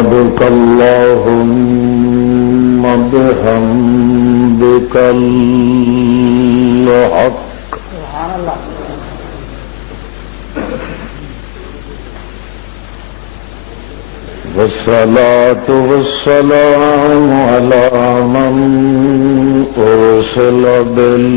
أحمدك اللهم بحمدك الحق سبحان الله والصلاة والسلام على من أرسل بالحق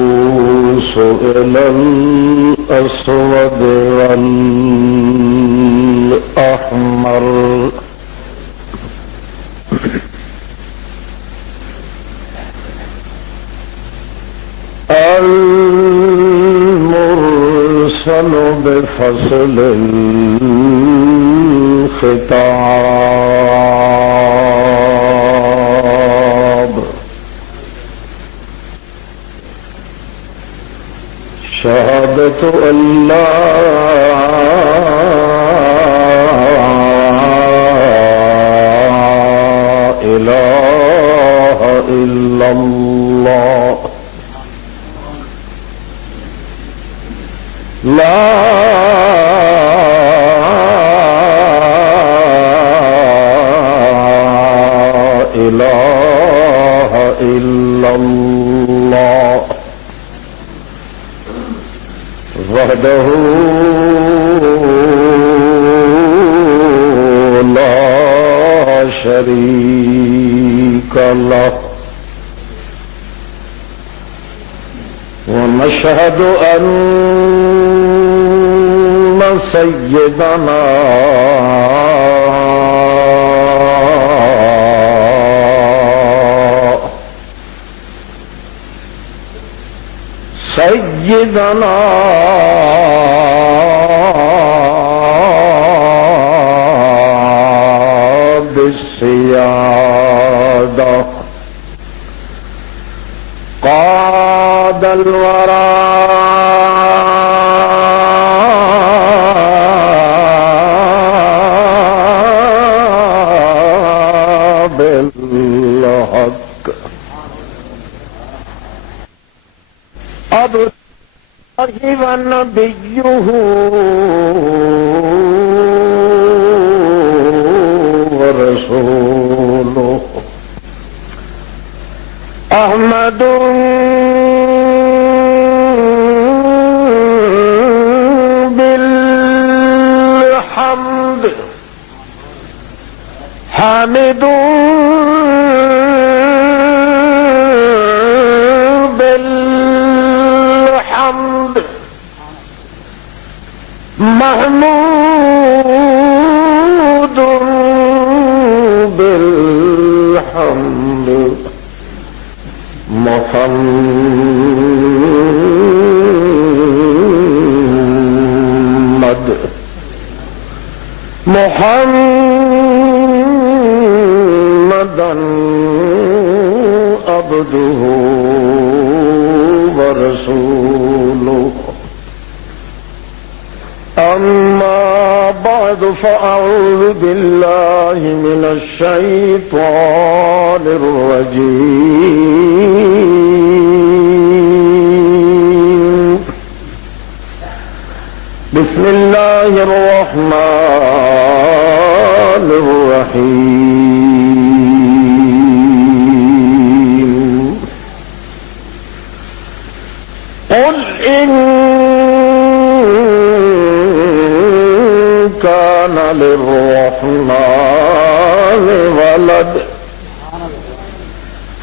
المبعوث إلى الأسود والأحمر المرسل بفصل الخطاب شهادة أن لا إله إلا الله لا إله إلا الله وحده لا شريك له ونشهد أن سيدنا بالسيادة قاد الورى بالحق ونبيه ورسوله أحمد بالحمد حامد محمود بالحمد محمدا عبده ورسوله أما بعد فأعوذ بالله من الشيطان الرجيم بسم الله الرحمن الرحيم قل إن كان للرحمن ولد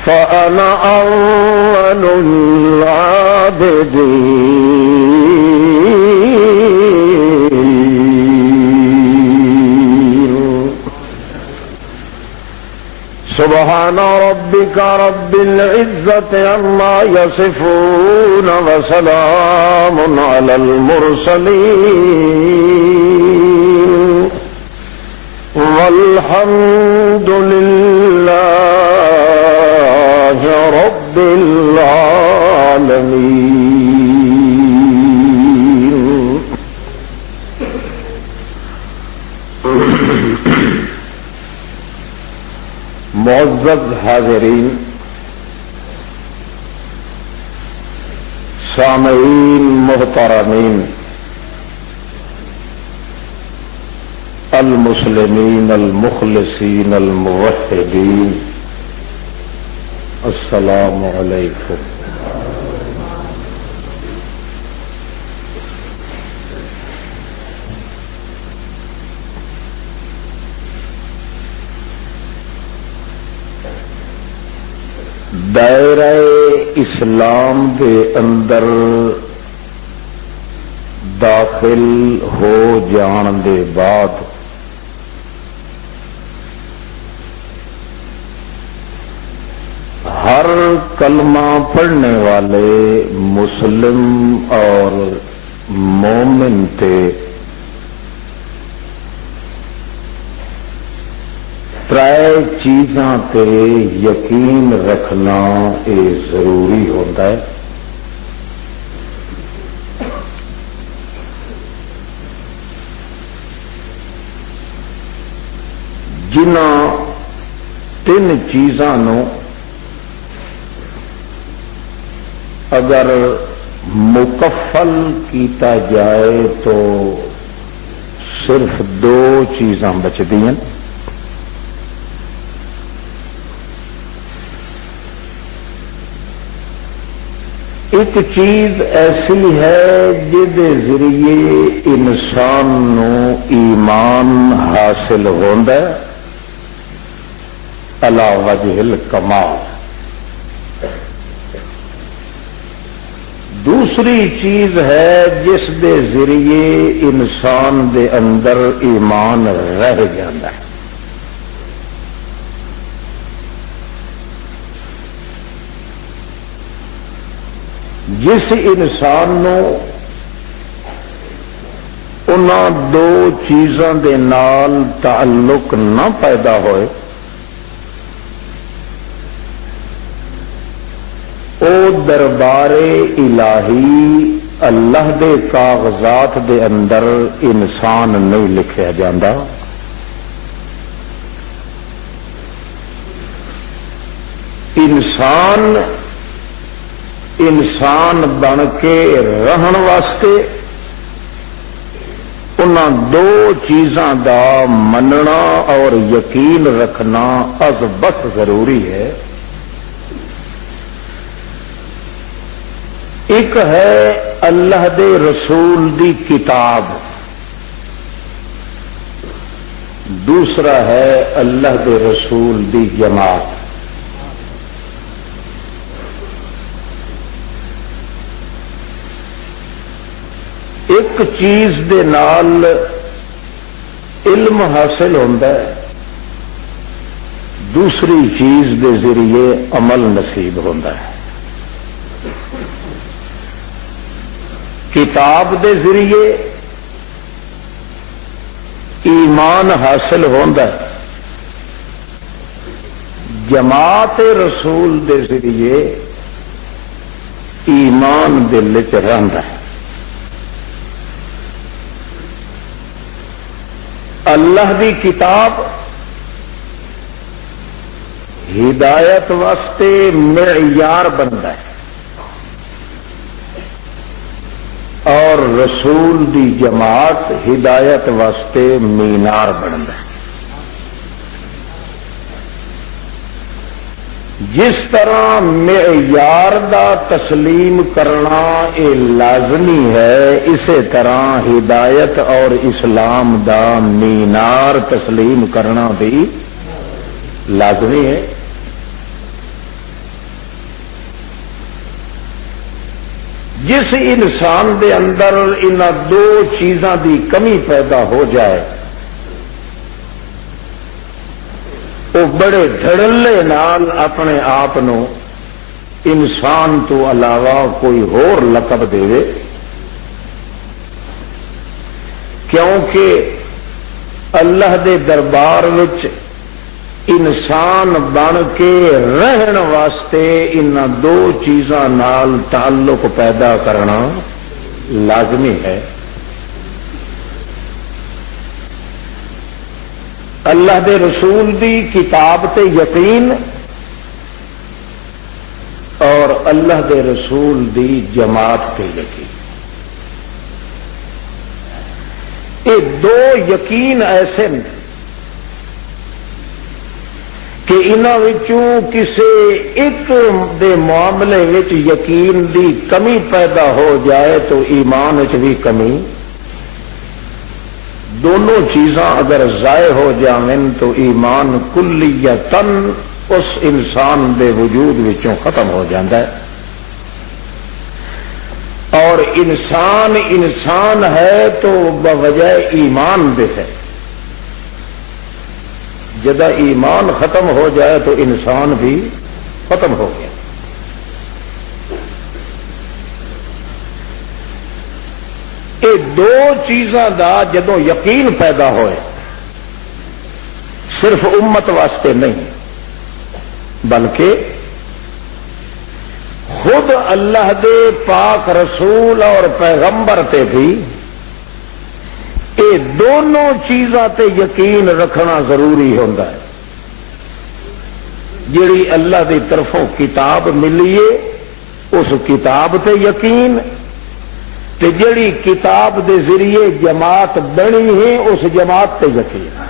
فأنا أول العابدين سبحان ربك رب العزة عما يصفون وسلام على المرسلين والحمد لله رب العالمين معزز معزز حاضرین، سامعین محترمین، المسلمین المخلصین الموحدین، السلام علیکم۔ دائرہ اسلام دے اندر داخل ہو جان دے بعد ہر کلمہ پڑھنے والے مسلم اور مومن تے ترائے چیزاں تے یقین رکھنا یہ ضروری ہوتا ہے۔ جنہاں تین چیزاں نو اگر مکفل کیتا جائے تو صرف دو چیزاں بچدی ہیں۔ ایک چیز ایسی ہے جہدے ذریعے انسان نو ایمان حاصل ہوندا ہے علی وجہ الکمال۔ دوسری چیز ہے جس دے ذریعے انسان دے اندر ایمان رہ جاتا ہے۔ جس انسان نو انہاں دو چیزاں دے نال تعلق نہ پیدا ہوئے، او دربار الہی اللہ دے کاغذات دے اندر انسان نہیں لکھیا جاندا۔ انسان بن کے رہن واسطے انہاں دو چیزاں دا مننا اور یقین رکھنا از بس ضروری ہے۔ ایک ہے اللہ دے رسول دی کتاب، دوسرا ہے اللہ دے رسول دی جماعت۔ ایک چیز دے نال علم حاصل ہوتا ہے، دوسری چیز دے ذریعے عمل نصیب ہوتا ہے۔ کتاب دے ذریعے ایمان حاصل ہوتا ہے، جماعت رسول دے ذریعے ایمان دل وچ رہندا ہے۔ اللہ دی کتاب ہدایت واسطے معیار بنتا ہے اور رسول دی جماعت ہدایت واسطے مینار بنتا ہے۔ جس طرح معیار دا تسلیم کرنا یہ لازمی ہے، اسی طرح ہدایت اور اسلام دا مینار تسلیم کرنا بھی لازمی ہے۔ جس انسان دے اندر ان دو چیزاں دی کمی پیدا ہو جائے، وہ بڑے دھڑلے نال اپنے آپ انسان تو علاوہ کوئی ہور لقب دے، کیونکہ اللہ دے دربار وچ انسان بن کے رہن واسطے ان دو چیزاں نال تعلق پیدا کرنا لازمی ہے۔ اللہ دے رسول دی کتاب تے یقین اللہ دے رسول دی جماعت تے یقین۔ یہ دو یقین ایسے ہیں کہ انہاں وچوں کسے ایک دے معاملے وچ یقین دی کمی پیدا ہو جائے تو ایمان وچ بھی کمی، دونوں چیزاں اگر ضائع ہو جائیں تو ایمان کلیتاً اس انسان دے وجود وچوں ختم ہو جاتا ہے، اور انسان ہے تو بوجہ ایمان دے ہے، جدا ایمان ختم ہو جائے تو انسان بھی ختم ہو گیا۔ یہ دو چیزاں دا جدوں یقین پیدا ہوئے، صرف امت واسطے نہیں بلکہ خود اللہ دے پاک رسول اور پیغمبر تے بھی یہ دونوں چیزاں تے یقین رکھنا ضروری ہوتا ہے۔ جیڑی اللہ دی طرفوں کتاب ملی ہے اس کتاب تے یقین، تے جیڑی کتاب دے ذریعے جماعت بنی ہے اس جماعت تے یقین۔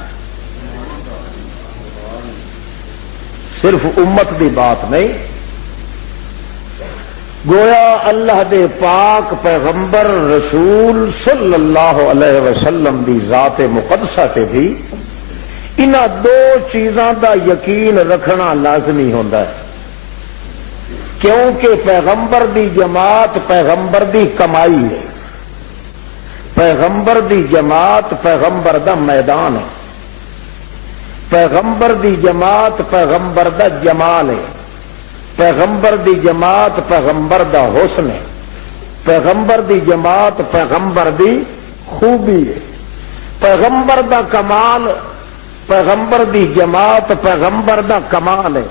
صرف امت دی بات نہیں، گویا اللہ دے پاک پیغمبر رسول صلی اللہ علیہ وسلم دی ذات مقدسہ تے بھی انہاں دو چیزاں دا یقین رکھنا لازمی ہوندا ہے، کیونکہ پیغمبر دی جماعت پیغمبر دی کمائی ہے، پیغمبر دی جماعت پیغمبر دا میدان ہے، پیغمبر دی جماعت پیغمبر دا جمال ہے، پیغمبر دی جماعت پیغمبر دا حسن ہے، پیغمبر دی جماعت پیغمبر دی خوبی ہے، پیغمبر دا کمال، پیغمبر دی جماعت پیغمبر دا کمال ہے،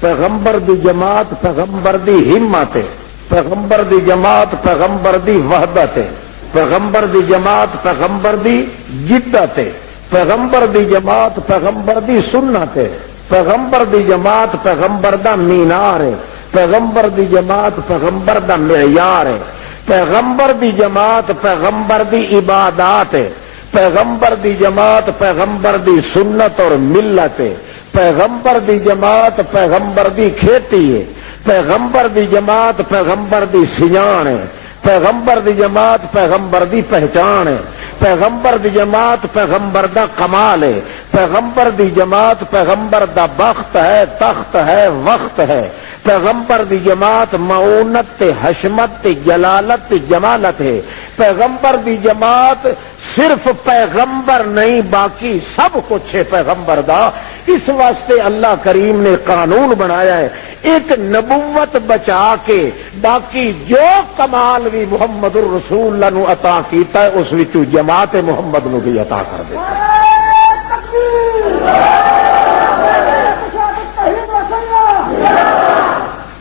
پیغمبر دی جماعت پیغمبر دی ہمت ہے، پیغمبر دی جماعت پیغمبر دی وحدت ہے، پیغمبر دی جماعت پیغمبر دی جدت ہے، پیغمبر دی جماعت پیغمبر دی سنت ہے، پیغمبر دی جماعت پیغمبر دا مینار ہے، پیغمبر دی جماعت پیغمبر دا معیار ہے، پیغمبر دی جماعت پیغمبر دی عبادات ہے، پیغمبر دی جماعت پیغمبر دی سنت اور ملت ہے، پیغمبر دی جماعت پیغمبر دی کھیتی ہے، پیغمبر دی جماعت پیغمبر دی سیان ہے، پیغمبر دی جماعت پیغمبر دی پہچان ہے، پیغمبر دی جماعت پیغمبر دا کمال ہے، پیغمبر دی جماعت پیغمبر دا بخت ہے، تخت ہے، وقت ہے، پیغمبر دی جماعت معونت تے حشمت تے جلالت تے جمالت ہے، پیغمبر دی جماعت صرف پیغمبر نہیں باقی سب کچھ ہے پیغمبر دا۔ اس واسطے اللہ کریم نے قانون بنایا ہے، ایک نبوت بچا کے باقی جو کمال بھی محمد الرسول اللہ نو عطا کیتا ہے اس وچوں جماعت محمد نو بھی عطا کر دے۔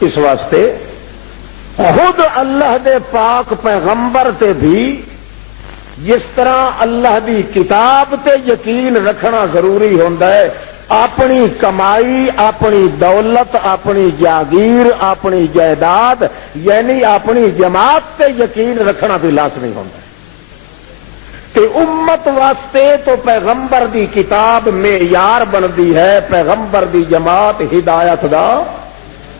اس واسطے خود اللہ دے پاک پیغمبر تے بھی جس طرح اللہ دی کتاب تے یقین رکھنا ضروری ہوندا ہے، اپنی کمائی، اپنی دولت، اپنی جاگیر، اپنی جائیداد یعنی اپنی جماعت تے یقین رکھنا بھی لازمی ہوندا ہے۔ تے امت واسطے تو پیغمبر دی کتاب معیار بندی ہے، پیغمبر دی جماعت ہدایت دا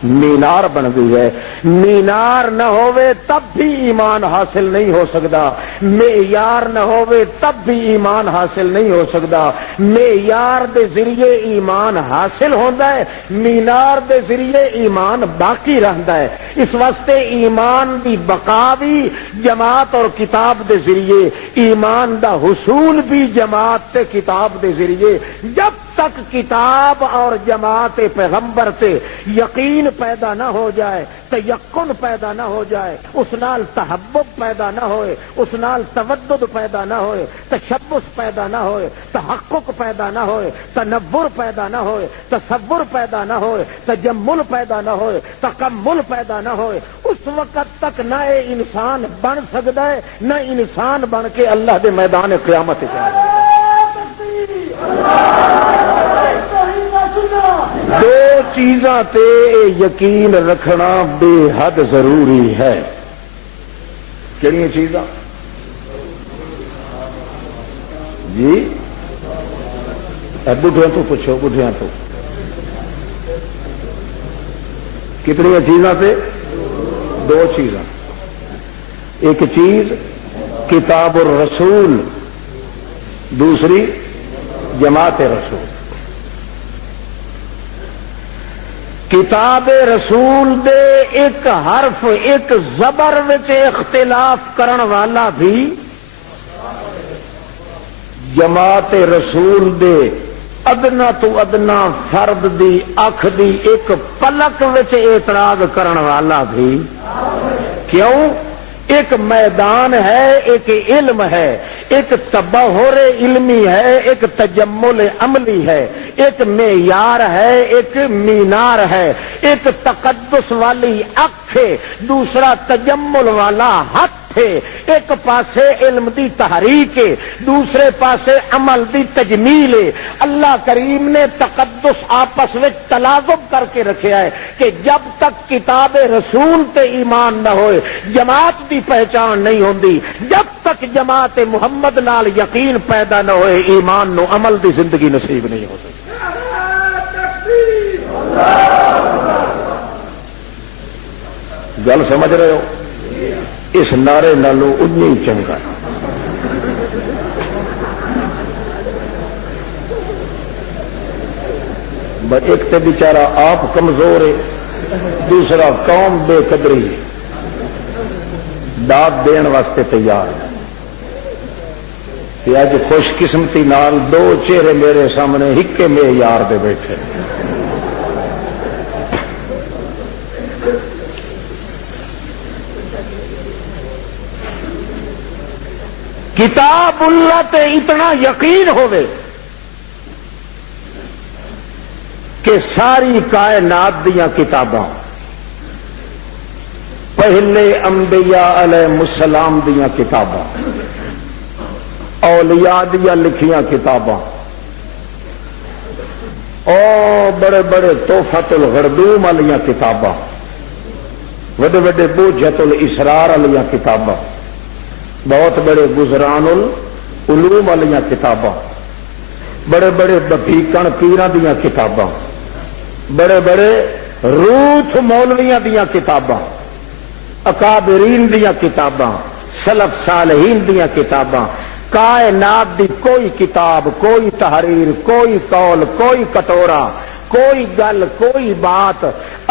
مینار بن گئی ہے۔ مینار نہ ہوئے تب بھی ایمان حاصل نہیں ہو سکتا، معیار نہ ہوئے تب بھی ایمان حاصل نہیں ہو سکتا۔ معیار دے ذریعے ایمان حاصل ہوتا ہے، مینار دے ذریعے ایمان باقی رہتا ہے۔ اس واسطے ایمان دی بقا بھی جماعت اور کتاب دے ذریعے، ایمان دا حصول بھی جماعت تے کتاب دے ذریعے۔ جب تک کتاب اور جماعت پیغمبر تے یقین پیدا نہ ہو جائے، تیقن پیدا نہ ہو جائے، اس نال تحبب پیدا نہ ہوئے، اس نال تودد پیدا نہ ہوئے، تشبث پیدا نہ ہوئے، تحقق پیدا نہ ہوئے، تنور پیدا نہ ہوئے، تصور پیدا نہ ہوئے، تجمل پیدا نہ ہوئے، تکمل پیدا نہ ہوئے، اس وقت تک نہ انسان بن سکتا ہے، نہ انسان بن کے اللہ دے میدان قیامت جائے۔ دو چیزاں تے یقین رکھنا بے حد ضروری ہے. کہڑی چیزاں جی؟ بڈھیاں تو پوچھو، بڈھیاں تو کتنی چیزاں پہ؟ دو چیزاں. ایک چیز کتاب الرسول، دوسری جماعت رسول. کتاب رسول دے ایک حرف ایک زبر وچ اختلاف کرن والا بھی، جماعت رسول دے ادنا تو ادنا فرد دی اکھ دی ایک پلک وچ اعتراض کرن والا بھی. کیوں؟ ایک میدان ہے، ایک علم ہے، ایک تبحر علمی ہے، ایک تجمل عملی ہے، ایک معیار ہے، ایک مینار ہے، ایک تقدس والی اکھ ہے، دوسرا تجمل والا ہاتھ ہے. ایک پاسے علم دی تحریک ہے، دوسرے پاسے عمل دی تجمیل ہے. اللہ کریم نے تقدس آپس میں تلازم کر کے رکھا ہے کہ جب تک کتاب رسول تے ایمان نہ ہوئے جماعت دی پہچان نہیں ہوندی. جب تک جماعت محمد نال یقین پیدا نہ ہوئے ایمان نو عمل دی زندگی نصیب نہیں ہو سکتی. گل سمجھ رہے ہو؟ اس نعرے نالوں انہی چنگا. ایک تو بیچارہ آپ کمزور ہے، دوسرا قوم بے قدری ہے، داد دین واسطے تیار ہے. اج خوش قسمتی نال دو چہرے میرے سامنے ہکے معیار دے بیٹھے. کتاب اللہ تے اتنا یقین ہوئے کہ ساری کائنات دیاں کتاباں، پہلے انبیاء علیہ السلام دیاں کتاباں، اولیاء دیاں لکھیاں کتاباں، اور بڑے بڑے تحفۃ الغردوم والیاں کتاباں، وڈے وڈے بوجھت الاسرار والیاں کتاباں، بہت بڑے گزران العلوم والیاں کتاباں، بڑے بڑے بھیکن پیراں دیاں کتاباں، بڑے بڑے روح مولویاں دیاں کتاباں، اکابرین دیاں کتاباں، سلف صالحین دیاں کتاباں. کائنات دی کوئی کتاب، کوئی تحریر، کوئی قول، کوئی کٹورا، کوئی گل، کوئی بات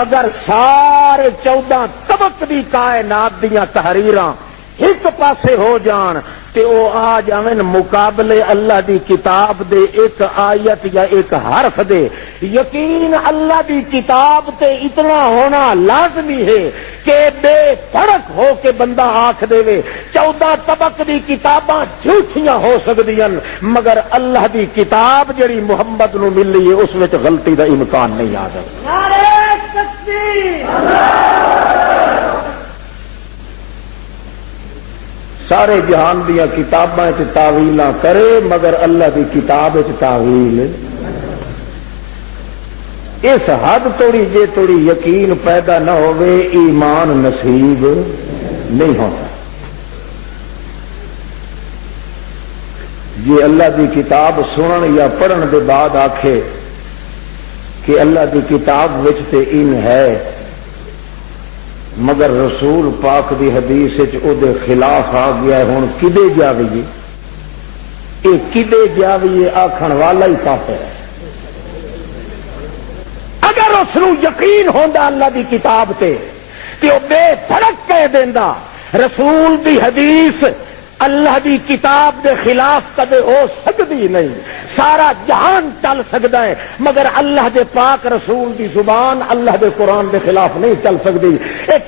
اگر سارے 14 طبق دی کائنات دیاں تحریراں ایک پاسے ہو جان تے او آ جاویں مقابلے اللہ دی کتاب دے ایک آیت یا ایک حرف دے. یقین اللہ دی کتاب تے اتنا ہونا لازمی ہے کہ بے فرق ہو کے بندہ آکھ دے وے 14 طبق دی کتاباں جھوٹیاں ہو سکدیاں مگر اللہ دی کتاب جڑی محمد نو ملی ہے اس وچ غلطی دا امکان نہیں آ سکتا. نعرہ تکبیر. سارے جہان دیا کتاباں تاویلاں کرے مگر اللہ دی کتاب تاویل اس حد توڑی جے توڑی یقین پیدا نہ ہوئے ایمان نصیب نہیں ہوتا. جی اللہ دی کتاب سنن یا پڑھن دے بعد آکھے کہ اللہ دی کتاب وچ تے ان ہے مگر رسول پاک دی حدیث او دے خلاف آ گیا ہے ہن کدے جاویے؟ اے کدے جاویے آکھن والا ہی کافر ہے. اگر اس نو یقین ہوندا اللہ دی کتاب تے او بے فرق کہہ دیندا رسول دی حدیث اللہ دی کتاب دے خلاف کدے ہو سکتی نہیں. سارا جہان چل سکتا ہے مگر اللہ دے پاک رسول دی زبان اللہ دے قرآن دے خلاف نہیں چل سکتی.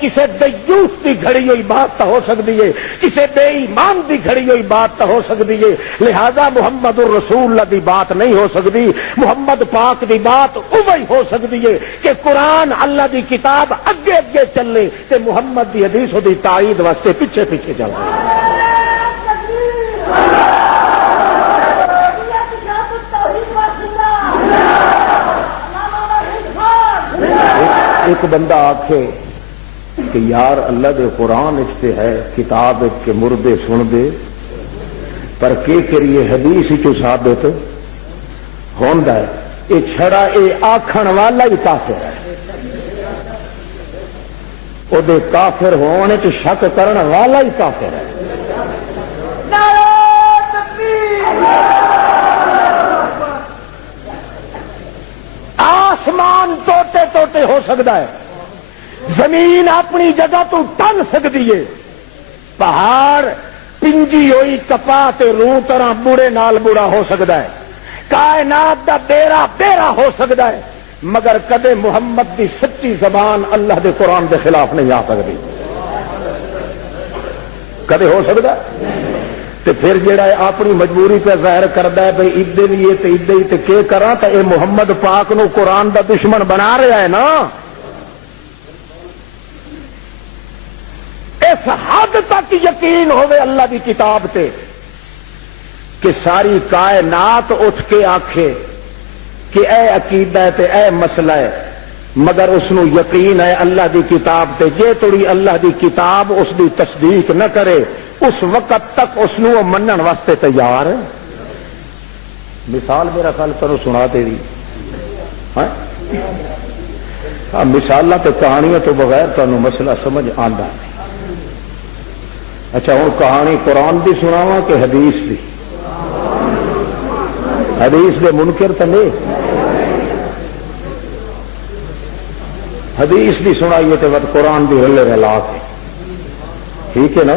کسے دیوس دی گھڑی ہوئی بات تو ہو سکتی ہے، کسے بے ایمان دی گھڑی ہوئی بات تو ہو سکتی ہے. لہذا محمد الرسول اللہ دی بات نہیں ہو سکتی. محمد پاک دی بات اوہی ہو سکتی ہے کہ قرآن اللہ دی کتاب اگے اگے چلے تے محمد دی حدیث دی تائید واسطے پیچھے پیچھے چل رہے. ایک بندہ آکھے کہ یار اللہ دے قرآن اچتے ہے کتاب کے مردے سن دے پر کے کریے حدیث چو ثابت ہوندا ہے یہ چھڑا اے آکھن والا ہی کافر ہے او دے کافر ہونے چ شک کرن والا ہی کافر ہے آسمان ٹوٹے ٹوٹے ہو سکتا ہے زمین اپنی جگہ تو ٹل سکتی ہے پہاڑ پنجی ہوئی کپا تے روح طرح بوڑے نال بوڑا ہو سکتا ہے کائنات دا بیڑا بیڑا ہو سکتا ہے مگر کدے محمد دی سچی زبان اللہ دے قرآن دے خلاف نہیں آ سکتی کدے ہو سکتا تے پھر جیڑا ہے اپنی مجبوری پہ ظاہر کرتا ہے بھئی ادے بھی یہ تے ادے ہی تے کی کراں تے اے محمد پاک نو قرآن دا دشمن بنا رہا ہے نا اس حد تک یقین ہوئے اللہ دی کتاب تے کہ ساری کائنات اٹھ کے آکھے کہ اے عقیدہ ہے تے اے مسئلہ ہے مگر اس نو یقین ہے اللہ دی کتاب تے جے توڑی اللہ دی کتاب اس دی تصدیق نہ کرے اس وقت تک اس نو منن واسطے تیار ہے مثال میرا خیال کرو سنا تیری ہاں مثالاں تے کہانیاں تو بغیر تانوں مسئلہ سمجھ آندا نہیں اچھا ہوں کہانی قرآن دی سناواں کہ حدیث دی حدیث دے منکر تے نہیں حدیث دی سنائیے تے وقت قرآن دی رلے رلا کے ٹھیک ہے نا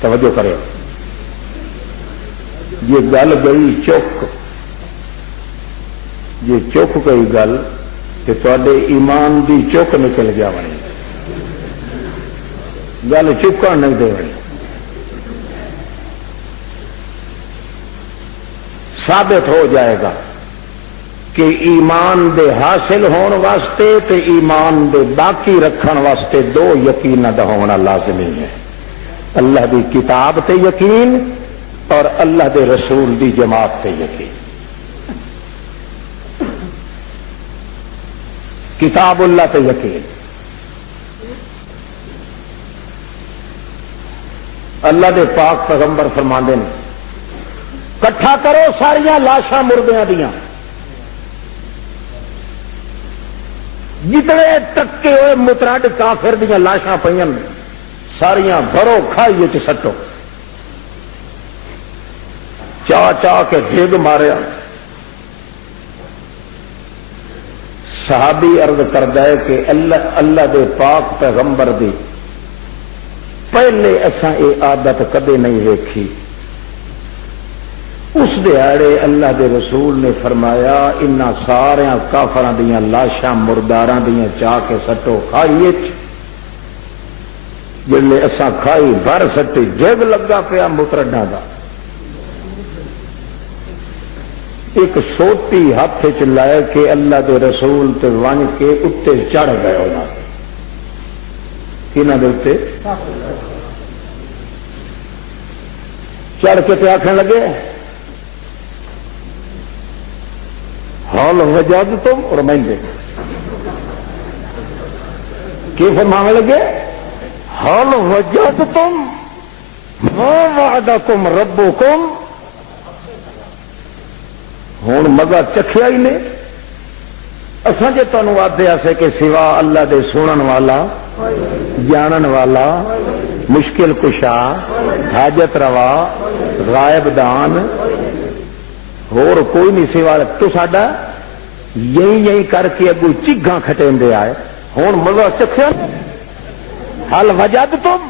توجہ کرے یہ گل گئی چک یہ چک گئی گل کہ تواڈے ایمان دی چک نکل گیا بنی گل چکن نہیں دے بنی ثابت ہو جائے گا کہ ایمان دے حاصل ہون واسطے تے ایمان دے باقی رکھن واسطے دو یقین دا ہونا لازمی ہے اللہ دی کتاب تے یقین اور اللہ دے رسول دی جماعت تے یقین کتاب اللہ تے یقین اللہ دے پاک پیغمبر فرماندے نے کٹھا کرو ساریاں لاشاں مردیاں دیاں جتنے ٹکے ہوئے مترڈ کافر دیاں لاشاں پئیاں ساریاں بھرو کھائیے چ سٹو چاہ چاہ کے ڈگ ماریا صحابی عرض کردا ہے کہ اللہ دے پاک پیغمبر دی پہلے اساں اے عادت کدے نہیں ویکھی اس دیہڑے اللہ دے رسول نے فرمایا انہاں سارے کافراں دیاں لاشاں مرداراں دیاں چاہ کے سٹو کھائیے جلے اساں کھائی بھر سٹی جگ لگا پیا مترڈاں دا ایک سوٹی ہاتھ چ لائے کہ اللہ دے رسول تے ون کے اتنے چڑھ گئے انہاں کنہاں دے اتنے چڑھ کے تے آکھن لگے حال وجد تم اور مہندے کی فرمانے لگے حال وجد تم ما وعدکم ربکم ہوں مگا چکھیا ہی نے اساں جے تانوں آدھے آسے کہ سوا اللہ دے سنن والا جانن والا مشکل کشا حاجت روا غائب دان اور کوئی نہیں سوا تو ساڈا یہی کر کے اگو چیگاں کھٹیندے آئے ہوں مزہ چکھیا حل وجد تم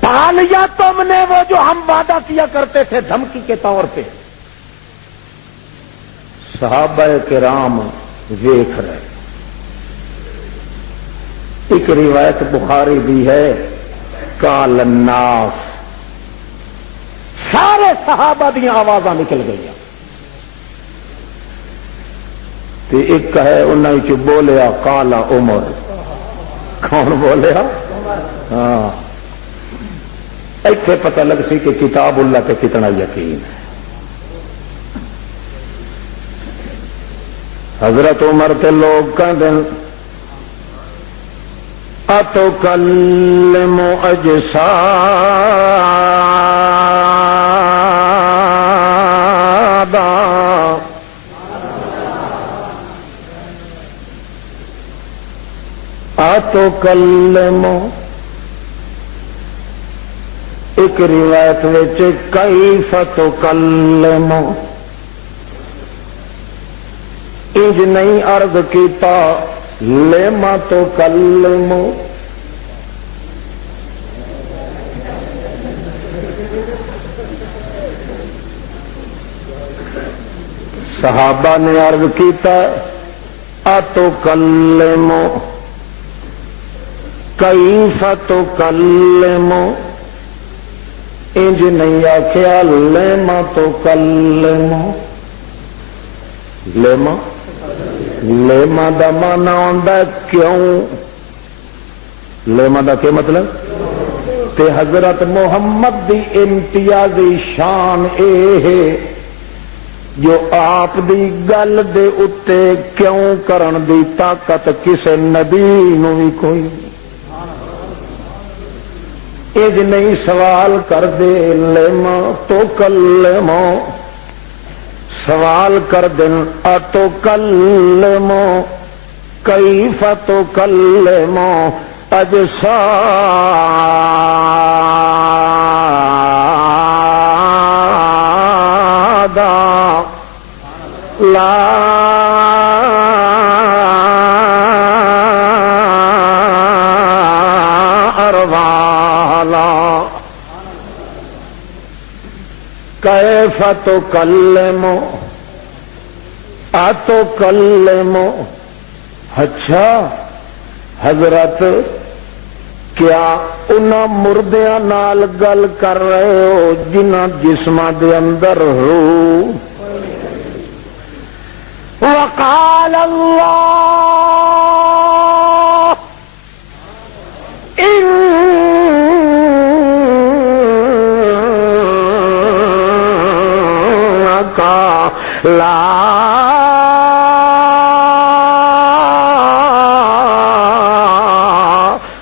پا لیا تم نے وہ جو ہم وعدہ کیا کرتے تھے دھمکی کے طور پہ صحابہ کرام ویکھ رہے ایک روایت بخاری بھی ہے قال الناس سارے صحابہ دیا آوازاں نکل گئی تے ایک ہے انہوں نے بولیا قال عمر کون بولیا ہاں ایتھے پتہ لگ سی کہ کتاب اللہ تے کتنا یقین ہے حضرت عمر تے لوگ کہندے اتکلم اجسادا اتکلم ایک روایت وچ کیف تکلم انج نہیں عرض کیتا لیما تکلم صحابہ نے عرض کیتا اتکلم کیف تکلم انج نہیں آخیا لیما تکلم لیما لیما دا مانا آندا کیوں لیما دا کیا مطلب تے حضرت محمد دی امتیازی شان اے ہے جو آپ دی گل دے اتے کیوں کرن دی طاقت کسے نبی نو بھی کوئی اج نہیں سوال کر دے لیما تو کلمو سوال کر دن اتو کلمو کیف تو کلمو اجسادا لا کیف تکلم اتکلم اچھا حضرت کیا انہاں مردیاں نال گل کر رہے ہو جنہاں جسماں دے اندر روح وقال اللہ لا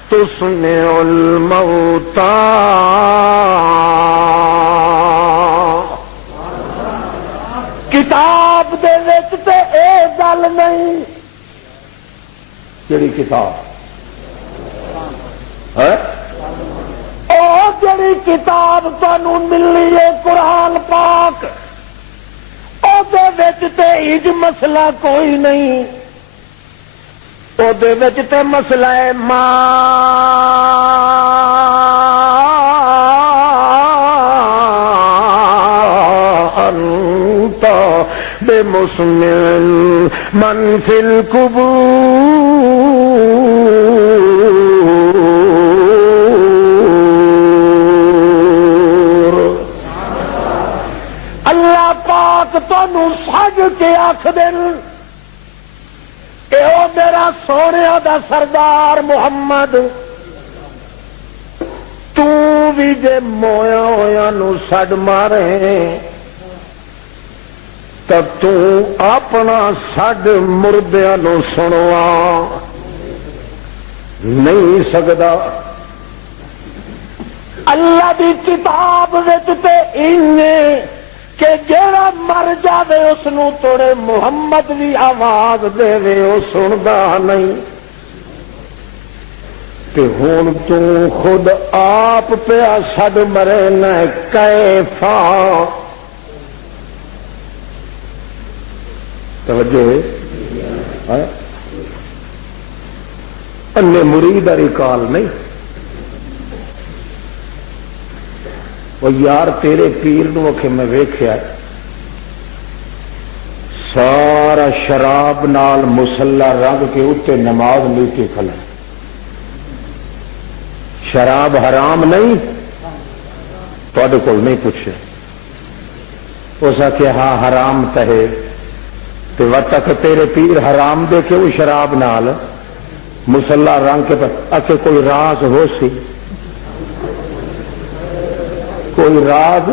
تسمع الموتى کتاب دے وچ تے اے گل نہیں جڑی کتاب ہے او جڑی کتاب تانوں ملی ہے قرآن پاک اج مسئلہ کوئی نہیں تے مسئلہ ہے ما انت بمسمع من فی القبور اللہ پاک تانوں سج کے آکھ دین اے او میرا سونے دا سردار محمد تو بھی جے مویا ہویا نو سڈ مارے تب تو اپنا سڈ مردیاں نو سنوا نہیں سکدا اللہ دی کتاب وچ تے اینے کہ جیڑا مر جاوے اس نو توڑے محمد بھی آواز دے وے او سندا نہیں تے ہن تو خود آپ پیا سڈ مرے نہ کیفا توجہ ہے انے مرید ریکال نہیں وہ یار تیرے پیر نو کہ میں ویکھیا سارا شراب نال مسلح رنگ کے اتنے نماز لے کے کھلا شراب حرام نہیں تھوڑے کول نہیں پوچھے اس آخیا ہاں حرام تہے تے وقت تک تیرے پیر حرام دے کے وہ شراب نال مسلح رنگ کے آخے کوئی راز ہو سی کوئی راز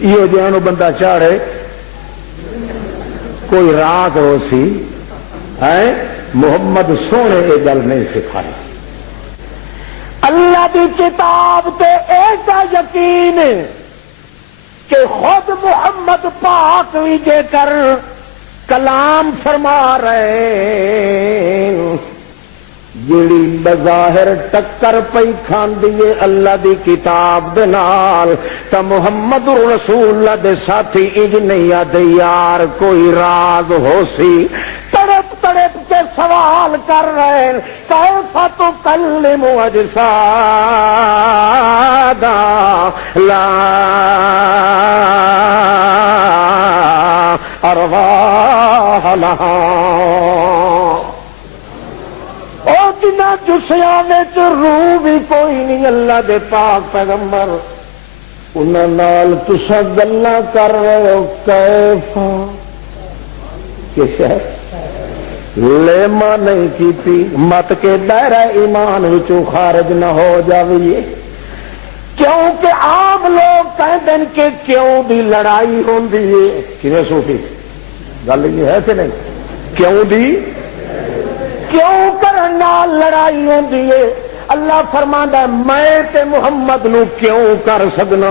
یہ جانو بندہ چاڑے کوئی راز ہو سی ہے محمد سونے یہ گل نہیں سکھائی اللہ دی کتاب تے ایسا یقین کہ خود محمد پاک بھی جے کر کلام فرما رہے جیڑی بظاہر ٹکر پئی کھاندی ہے اللہ دی کتاب دے نال تا محمد رسول اللہ دے ساتھی انج نہیں آدھے یار کوئی راز ہو سی تڑپ تڑپ کے سوال کر رہے کیف تکلم اجسادا لا ارواح لہا جسیاں وچ روح بھی کوئی نہیں اللہ دے پاک پیغمبر انہاں نال تساں گلاں کر رہے ہو کیف کسے لیما نہیں کیتی مت کے دائرہ ایمان وچوں خارج نہ ہو جاویے کیونکہ عام لوگ کہتے ہیں کہ کیوں دی لڑائی ہوندی ہے کنے صوفی گل یہ ہے کہ نہیں کیوں دی کیوں کرنا لڑائی ہوندی ہے اللہ فرماندا ہے میں تے محمد نو کیوں کر سکنا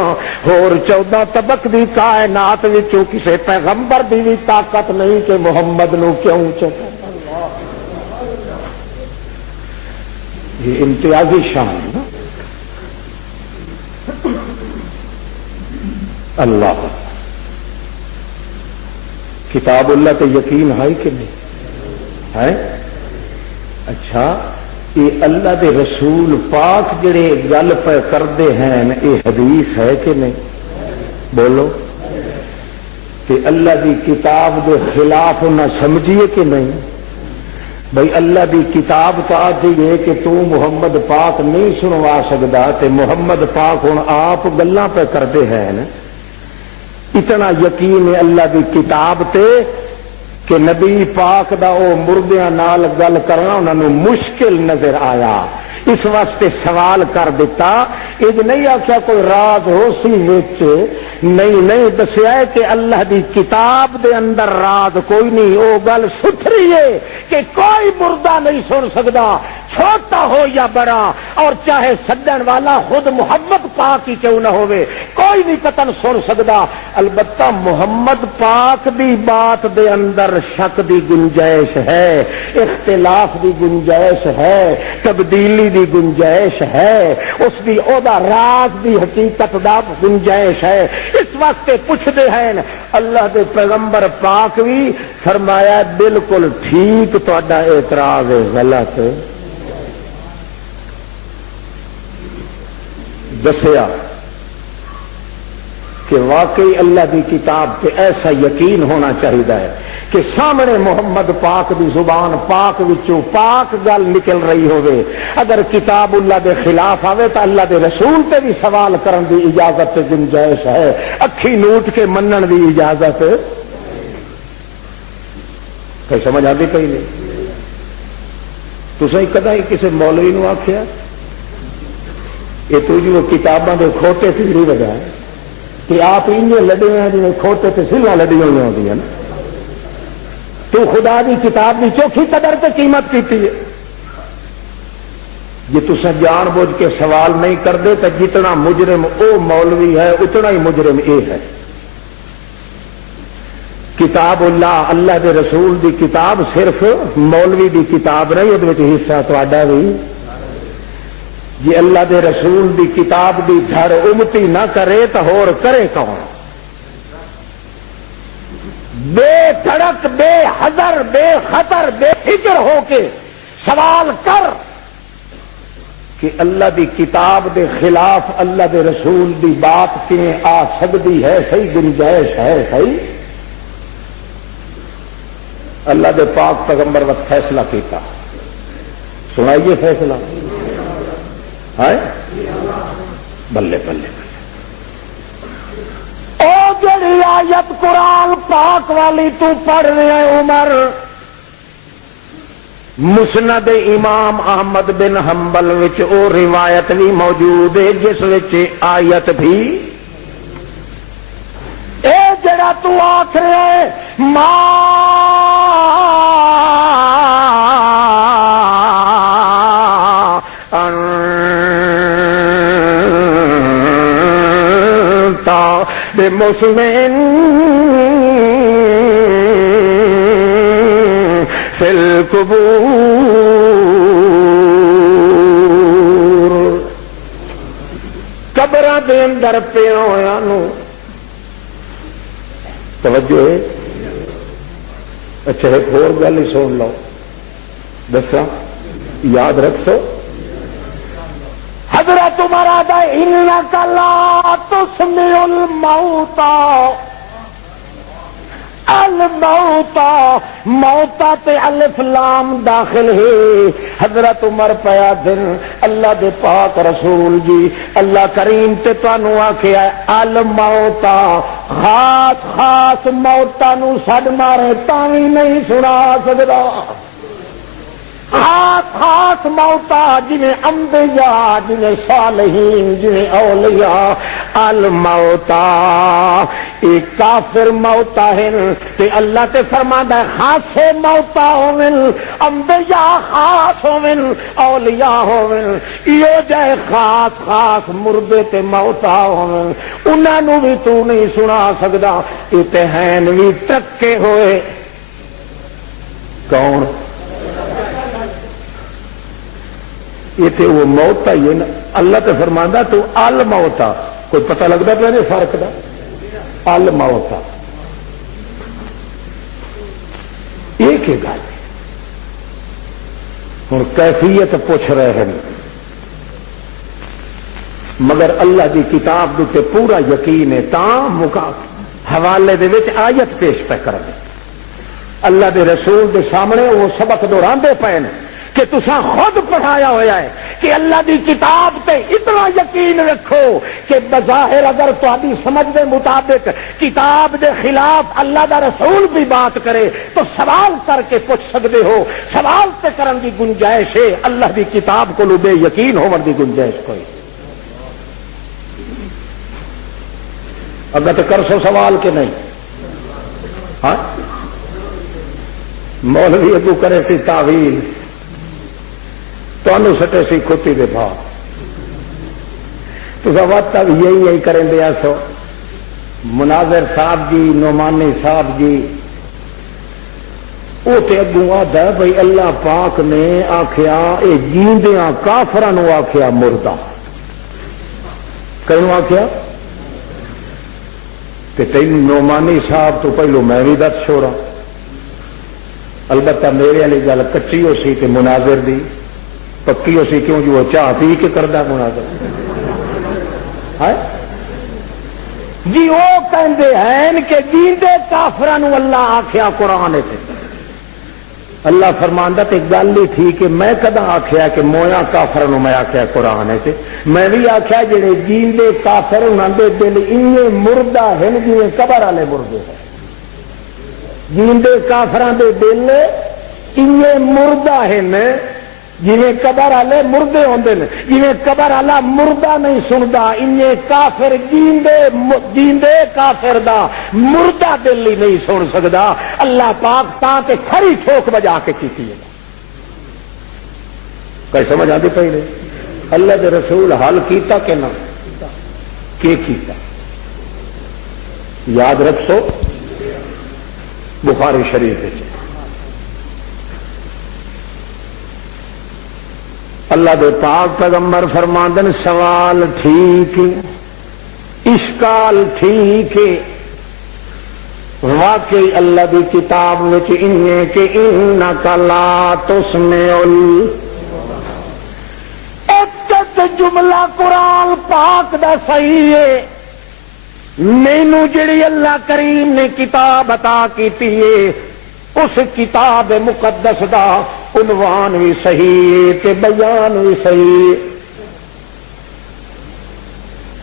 اور 14 طبق دی کائنات وچوں کسے پیغمبر دی بھی طاقت نہیں کہ محمد نو کیوں چکے یہ امتیازی شان ہے اللہ کتاب اللہ تے یقین ہے کہ نہیں ہے اچھا یہ اللہ دے رسول پاک جڑے گل پہ کرتے ہیں یہ حدیث ہے کہ نہیں بولو کہ اللہ دی کتاب دے خلاف نہ سمجھیے کہ نہیں بھئی اللہ دی کتاب تو آتی ہے کہ تو محمد پاک نہیں سنوا سکتا تے محمد پاک ہن آپ گلاں پہ کرتے ہیں اتنا یقین ہے اللہ دی کتاب تے کہ نبی پاک دا او مردیاں نال گل کرنا انہوں مشکل نظر آیا اس واسطے سوال کر دیتا یہ نہیں آخیا کوئی راز ہو سی وچ نہیں دسیا ہے کہ اللہ دی کتاب دے اندر راز کوئی نہیں وہ گل ستھری ہے کہ کوئی مردہ نہیں سن سکتا چھوٹا ہو یا بڑا اور چاہے سدن والا خود محمد پاک ہی کیوں نہ ہوئے کوئی بھی قطن سن سکتا البتہ محمد پاک دی بات دے اندر شک دی گنجائش ہے اختلاف دی گنجائش ہے تبدیلی دی گنجائش ہے اس دی او دا راز دی حقیقت دا گنجائش ہے اس واسطے پوچھتے ہیں اللہ دے پیغمبر پاک بھی فرمایا بالکل ٹھیک تہاڈا اعتراض غلط دسیا کہ واقعی اللہ دی کتاب پہ ایسا یقین ہونا چاہیے کہ سامنے محمد پاک دی زبان پاک وچوں پاک گل نکل رہی ہوئے اگر کتاب اللہ دے خلاف آوے تو اللہ دے رسول تے بھی سوال کرن دی اجازت تے گنجائش ہے اکھی نوٹ کے منن دی اجازت کوئی سمجھ آتی پئی نہیں تسیں کدی کسی مولوی نو آکھیا یہ تو جو کتاباں دے کھوٹے تیری وجہ ہے کہ آپ انجے لڑے ہیں جی کھوٹے تے سلا لڑی ہوئی ہوتی ہیں تو خدا دی کتاب دی چوکھی قدر تے قیمت کیتی ہے جی تسا جان بوجھ کے سوال نہیں کرتے تو جتنا مجرم او مولوی ہے اتنا ہی مجرم اے ہے کتاب اللہ اللہ دے رسول دی کتاب صرف مولوی دی کتاب نہیں وہ حصہ تہاڈا بھی جی اللہ دے رسول دی کتاب دی دھڑ امتی نہ کرے تو ہور کرے کون بے دھڑک بے حذر بے خطر بے فکر ہو کے سوال کر کہ اللہ دی کتاب دے خلاف اللہ دے رسول دی بات کیویں آ سکتی ہے صحیح گنجائش ہے صحیح اللہ دے پاک پیغمبر وقت فیصلہ کیتا سنائیے فیصلہ ہے بلے بلے او جڑی آیت قرآن پاک والی تو پڑھ رہے ہیں عمر مسند امام احمد بن حنبل وچ او روایت بھی موجود ہے جس وچ آیت بھی اے جڑا تو آکھ رہے ہیں ما بمسمع فی القبور قبراں دے اندر پیاں ہویاں نو توجہ ہے. اچھا ایک اور گل ہی سن لو دسا یاد رکھو حضرت عمر آدا انک لا تسمع الموتى الموتى موتا تے الف لام داخل ہے. حضرت عمر پیا دن اللہ دے پاک رسول جی اللہ کریم تے تانوں آکھیا الموتى خاص خاص موتا نو سڈ مارے تاں وی نہیں سنا سکدا. خاص خاص موتا جنہیں انبیاء جنہیں صالحین جنہیں اولیاء الموتا ایک کافر موتا ہے تے اللہ تے فرماندا ہے خاص موتا ہوون انبیاء خاص ہوون اولیاء ہوون یہ جائے خاص خاص مردے تے موتا ہوون انہاں نو بھی تو نہیں سنا سکدا. یہ تے ہیں وی ترکے ہوئے کون یہ تے وہ موت ہی ہے نا. اللہ تے فرماندا تو الموتا کوئی پتہ لگتا پہ نہیں فرق دا الموتا ایک ہی گل ہوں کیفیت پوچھ رہے ہیں مگر اللہ دی کتاب دے پورا یقین ہے تاں مکا حوالے دے وچ آیت پیش پہ کر دے اللہ دے رسول دے سامنے وہ سبق دہراندے پے نے کہ تساں خود پڑھایا ہوا ہے کہ اللہ دی کتاب تے اتنا یقین رکھو کہ بظاہر اگر تہاڈی سمجھ دے مطابق کتاب دے خلاف اللہ دا رسول بھی بات کرے تو سوال کر کے پوچھ سکتے ہو. سوال تے کرن دی گنجائش ہے اللہ دی کتاب کو بے یقین ہون دی گنجائش کوئی. اگر تو کر سو سوال کہ نہیں ہاں مولوی اگو کرے سی تعویل تو سٹے سی کھوتی دے بھا تو وقت اب یہی کریں دیا سو. مناظر صاحب جی نعمانی صاحب جی وہ تے اگوں آدھا بھائی اللہ پاک نے آخیا اے جیندیاں کافراں آخیا مردہ کہوں آخیا کہ تین نعمانی صاحب تو پہلو میں بھی دس چھوڑا. البتہ میرے والی گل کچی ہو سی تے مناظر دی پکی ہو سی کیوں جو وہ چاہ پی کے کردا مناظر جی وہ کہندے ہیں کہ جیندے کافراں نو اللہ آکھیا قرآن تے اللہ فرماندا تے گل ہی تھی کہ میں کدا آکھیا کہ مویا کافراں نو میں آکھیا قرآن تے میں بھی آکھیا جڑے جیندے کافر انہاں دے دل اینے مردہ ہیں جویں قبر والے مردے ہیں. جیندے کافراں دے دل اینے مردہ ہیں جویں قبر والے مردے ہوندے نے. جویں قبر والا مردہ نہیں سندا اینے کافر جیندے کافر دا مردہ دل ہی نہیں سن سکدا. اللہ پاک تاں تے کھری ٹھوک بجا کے کیتی ہے. کوئی سمجھ آندی پئی نہیں اللہ دے رسول حل کیتا کہ نہ کیتا یاد رکھو بخاری شریف ہے. اللہ دے پاک پیغمبر فرماندن سوال ٹھیک اشکال ٹھیک واقعی اللہ دی کتاب وچ انہیں کہ انک لا تسمع ایک جملہ قرآن پاک دا صحیح ہے. مینوں جڑی اللہ کریم نے کتاب عطا کیتی ہے اس کتاب مقدس دا عنوان بھی صحیح تے بیان بھی صحیح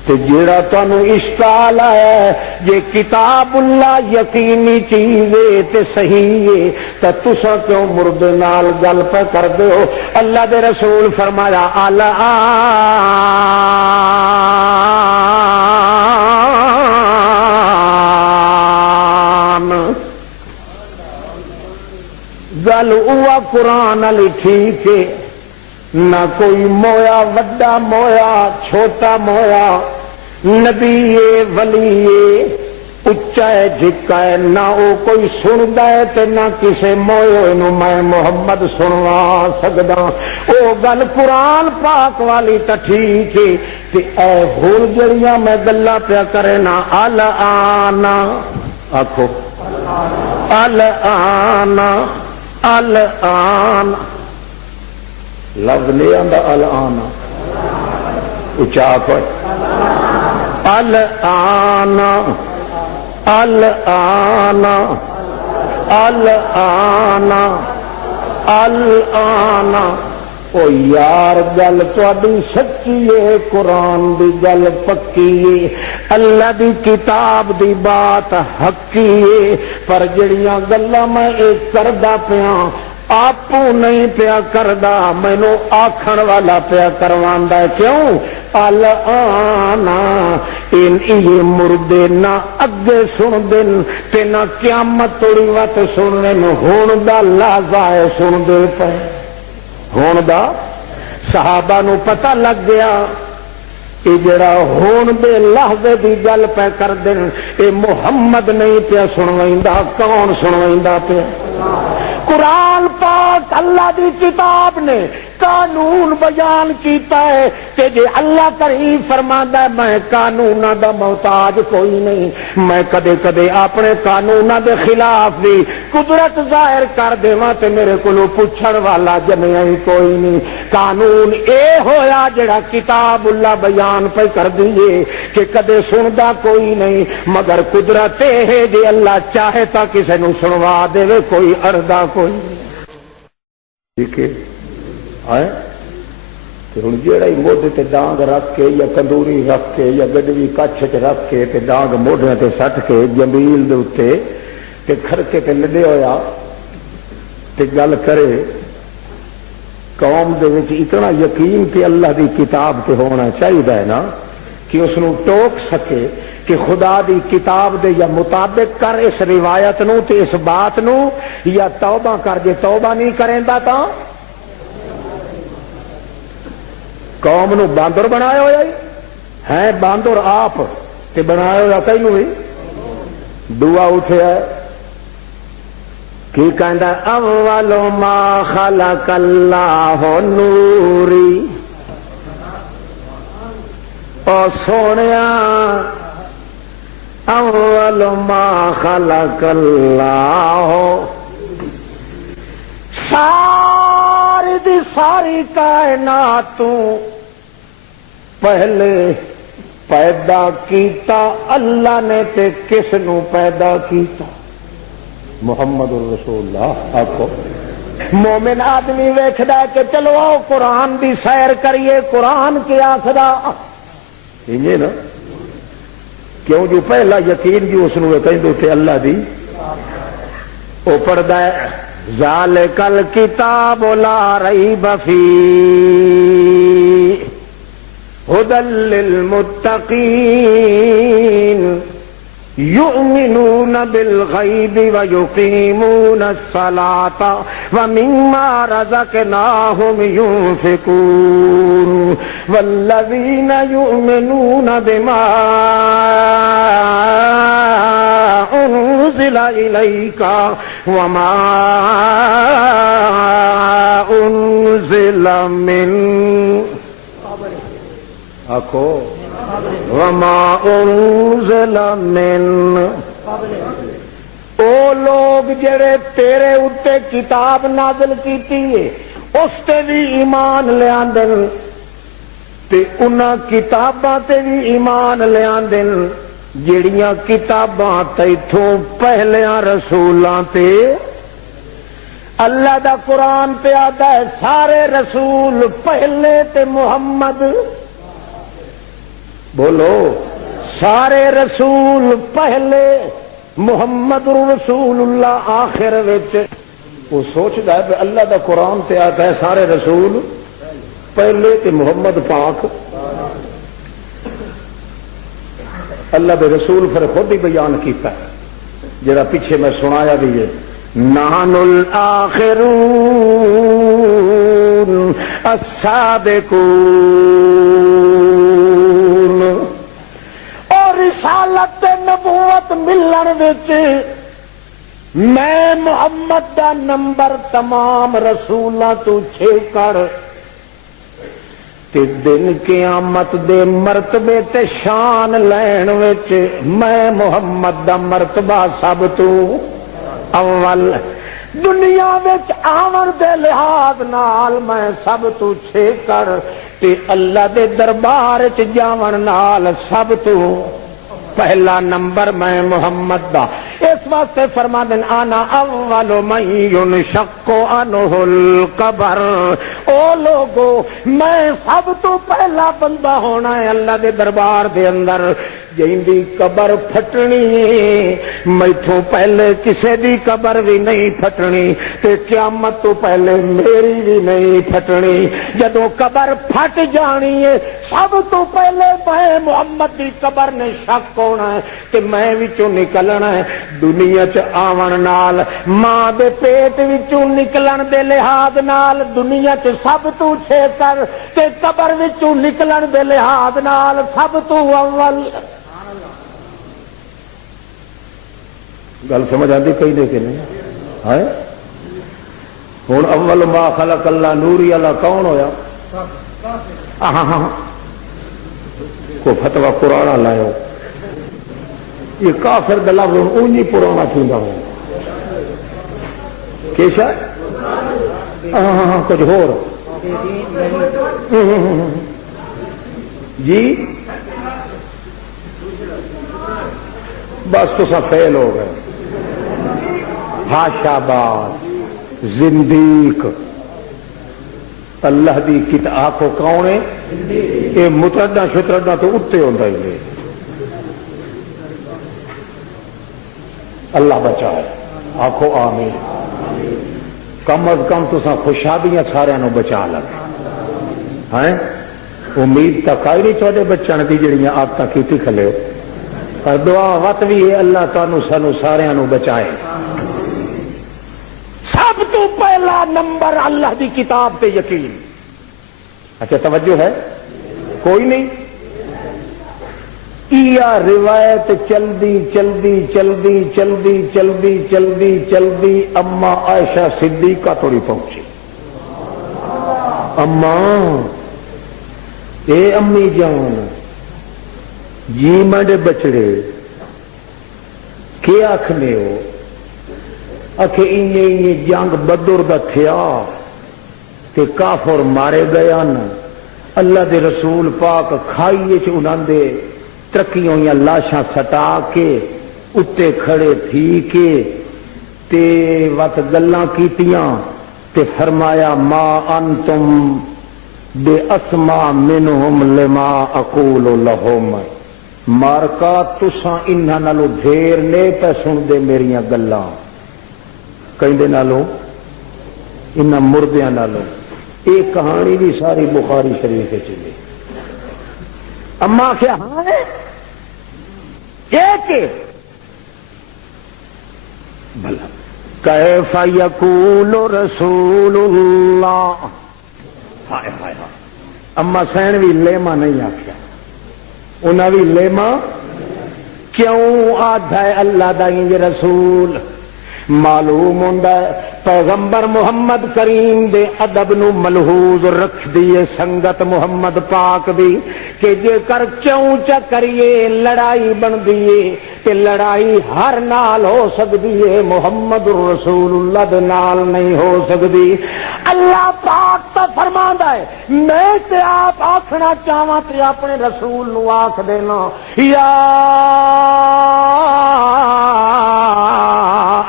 تے جیڑا تانوں اشکال ہے یہ کتاب اللہ یقینی چیز ہے تے صحیح ہے تے تساں کیوں مردے نال گل پہ کر دے ہو. اللہ دے رسول فرمایا گل اوہ قرآن علی ٹھیک ہے نہ کوئی مویا وڈا مویا چھوٹا مویا نبی ولی اچا ہے جھکا ہے، نہ وہ کوئی سندا ہے تے نہ کسے موئے نو میں محمد سنوا سکدا۔ او گل قرآن پاک والی تا ٹھیک ہے تے اے ہن جڑیاں میں گلاں پیا کرے نا الانا آکھو الانا الان لفظ نہیں آندا الانا اچا کوئی الانا الانا الانا الانا۔ او یار گل تہاڈی سچی ہے، قرآن دی گل پکی ہے، اللہ دی کتاب دی بات حقی ہے، پر جڑیاں گلاں میں کردا پیاں آپ نہیں پیا کردا، مینوں آکھن والا پیا کرواندا ہے۔ کیوں؟ الانا یہ مردے نہ اگے سن دن تے نہ قیامت توڑی وقت سننے ہون دا لازا ہے سن دے پے ہون دا۔ صحابہ نو پتہ لگ گیا یہ جڑا ہون دے لحظے دی گل پہ کر دن اے محمد نہیں پیا سنویندا، کون سنویندا پیا؟ قرآن پاک اللہ دی کتاب نے قانون بیان کیتا ہے کہ جے اللہ کریم فرماندا ہے میں قانوناں دا محتاج کوئی نہیں، میں کدے کدے اپنے قانوناں دے خلاف بھی قدرت ظاہر کر دیواں تے میرے کولوں پوچھن والا جمیا ہی کوئی نہیں۔ قانون اے ہویا جڑا کتاب اللہ بیان پہ کر دیے کہ کدے سندا کوئی نہیں، مگر قدرت ہے جے اللہ چاہے تا کسے نو سنوا دے کوئی اردا کوئی نہیں۔ ٹھیک ہے آئے تو ہوں جہاں ہی موڈے تے ڈانگ رکھ کے یا کندوری رکھ کے یا گڈوی کچھ چ رکھ کے تے ڈانگ موڈے تے سٹ کے جمیل دے اوتے تے کھڑکے تے لڈے ہویا تے گل کرے، قوم دے وچ اتنا یقین تے اللہ دی کتاب تے ہونا چاہیے نا کہ اس نو ٹوک سکے کہ خدا دی کتاب دے یا مطابق کر اس روایت نو تے اس بات نو، یا توبہ کر جے توبہ نہیں کریندا تا قوم نو باندر بنایا ہوا ہے، باندر آپ تے بنایا ہوا کئی بھی دعا اٹھیا کی کہندا اول ما خلق اللہ نوری، او سونیا اول ما خلق اللہ، ساری دی ساری کائنات پہلے پیدا کیتا اللہ نے تے کس نو پیدا کیتا؟ محمد رسول اللہ۔ آکھو مومن آدمی ویکھدا کہ چلو آؤ قرآن دی سیر کریے، قرآن کی آخدا انجے نا کیوں جو پہلا یقین جو اس نو کہندے تے اللہ دی او پڑھدا ہے ذالک الکتاب لا ریب فیہ ہدی للمتقین یؤمنون بالغیب ویقیمون الصلاۃ ومما رزقناہم ینفقون والذین یؤمنون بما انزل الیک وما انزل من آکھو وما انزل من، او لوگ جڑے تیرے اتے کتاب نازل کیتی ہے اس تے بھی ایمان لے آندن تے انہاں کتاباں تے بھی ایمان لے آندن جڑیاں کتاباں تیتھوں پہلیاں رسولاں تے اللہ دا قرآن پہ آتا ہے سارے رسول پہلے تے محمد بولو سارے رسول پہلے محمد رسول اللہ آخر وچ وہ سوچتا ہے کہ اللہ دا قرآن تے آتا ہے سارے رسول پہلے تے محمد پاک اللہ دے رسول پھر خود ہی بیان کیتا ہے جڑا پیچھے میں سنایا بھی ہے نحن الآخرون السابقون رسالت تے نبوت ملن وچ میں محمد دا نمبر تمام رسولاں تو چھیکڑ تے دن قیامت دے مرتبے تے شان لین وچ میں محمد دا مرتبہ سب تو اول، دنیا وچ آون دے لحاظ نال میں سب تو چھیکڑ تے اللہ دے دربار چ جاون نال سب تو پہلا نمبر میں محمد دا۔ اس واسطے فرما دین انا اول من ينشق عنه القبر، او لوگو میں سب تو پہلا بندہ ہونا ہے اللہ دے دربار دے اندر جیندی قبر پھٹنی ہے، میتھوں پہلے کسے دی قبر بھی نہیں پھٹنی تے قیامت تو پہلے میری بھی نہیں پھٹنی۔ جدوں قبر پھٹ جانی ہے سب تو پہلے میں محمد دی قبر نے شک ہونا ہے کہ میں وچوں نکلنا ہے۔ دنیا چ آون نال ماں دے پیٹ وچوں نکلن دے لحاظ نال دنیا چ سب تو چھیکر تے قبر وچوں نکلن دے لحاظ نال سب تو اول۔ گل سمجھ آتی کئی دے کے نہیں ہے؟ ہوں اول ما خلق اللہ نوری اللہ کون ہویا؟ ہاں ہاں کو فتوا قرآن لاؤ، یہ کافر دا لفظ اونجی پرانا تھیندا ہو کہ شاید ہاں کچھ ہور جی بس تو سب فیل ہو گئے۔ ہاشا باز زندیق اللہ دی کت آخو کون ہے؟ یہ مترڈا شترڈا تو اتنے ہوتا ہی اللہ بچائے، آخو آمین۔ کم از کم تو خوشحالیاں سارے نو بچا لگ ہیں۔ امید تک آئی نہیں چھوٹے بچوں کی جڑیاں آپ تک کیتی کھلے پر دعا وت بھی ہے اللہ تانوں سانو سارے نو بچائے۔ سب تو پہلا نمبر اللہ دی کتاب تے یقین۔ اچھا توجہ ہے کوئی نہیں؟ یہ روایت چلدی چلدی چلدی چلدی چلدی چلدی چلدی اما عائشہ صدیقہ توڑی پہنچی۔ اما اے امی جان جی مڈے بچڑے کیا آخنے ہو؟ آخ جنگ بدر دا تھیا تے کافر مارے گیا نا، اللہ دے رسول پاک کھائیے چ انہاں دے ترقی ہوئی لاشاں سٹا کے اتے کھڑے تھی کے تے وقت گلاں کیتیاں تے فرمایا ما انتم بے اسما منہم لما اقول لہم، مارکا تساں انہاں نالوں ڈھیر نے پہ سن دے میریاں گلاں کہندے نالوں انہاں مردیاں نالوں۔ ایک کہانی بھی ساری بخاری شریف ہے چلی۔ اما کیا ہاں ایک بھلا کیف یقول رسول اللہ، ہائے ہائے ہائے اما سین بھی لیما نہیں آخیا، انہاں بھی لیما کیوں آدھا ہے اللہ دا یہ رسول؟ معلوم ہوندا ہے پیغمبر محمد کریم دے ادب نو ملحوظ رکھ دیے سنگت محمد پاک دی کہ جے کر کیوں چا کریے لڑائی بن دیے تے لڑائی ہر نال ہو سکتی ہے، محمد رسول اللہ دے نال نہیں ہو سکتی۔ اللہ پاک تا فرماندا ہے میں تے آپ آکھنا چاہواں تے اپنے رسول نو آکھ دینا یا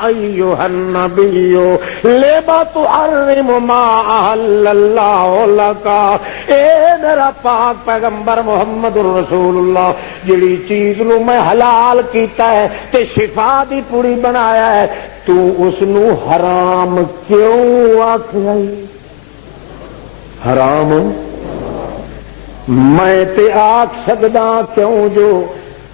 ایھا النبی لما تحرم ما احل اللہ لک، اے میرا پاک پیغمبر محمد رسول اللہ جڑی چیز نو میں حلال کیتا ہے تے شفا دی پوری بنایا ہے تو اس نو حرام کیوں آکھیا؟ حرام میں تے آکھ سکدا کیوں جو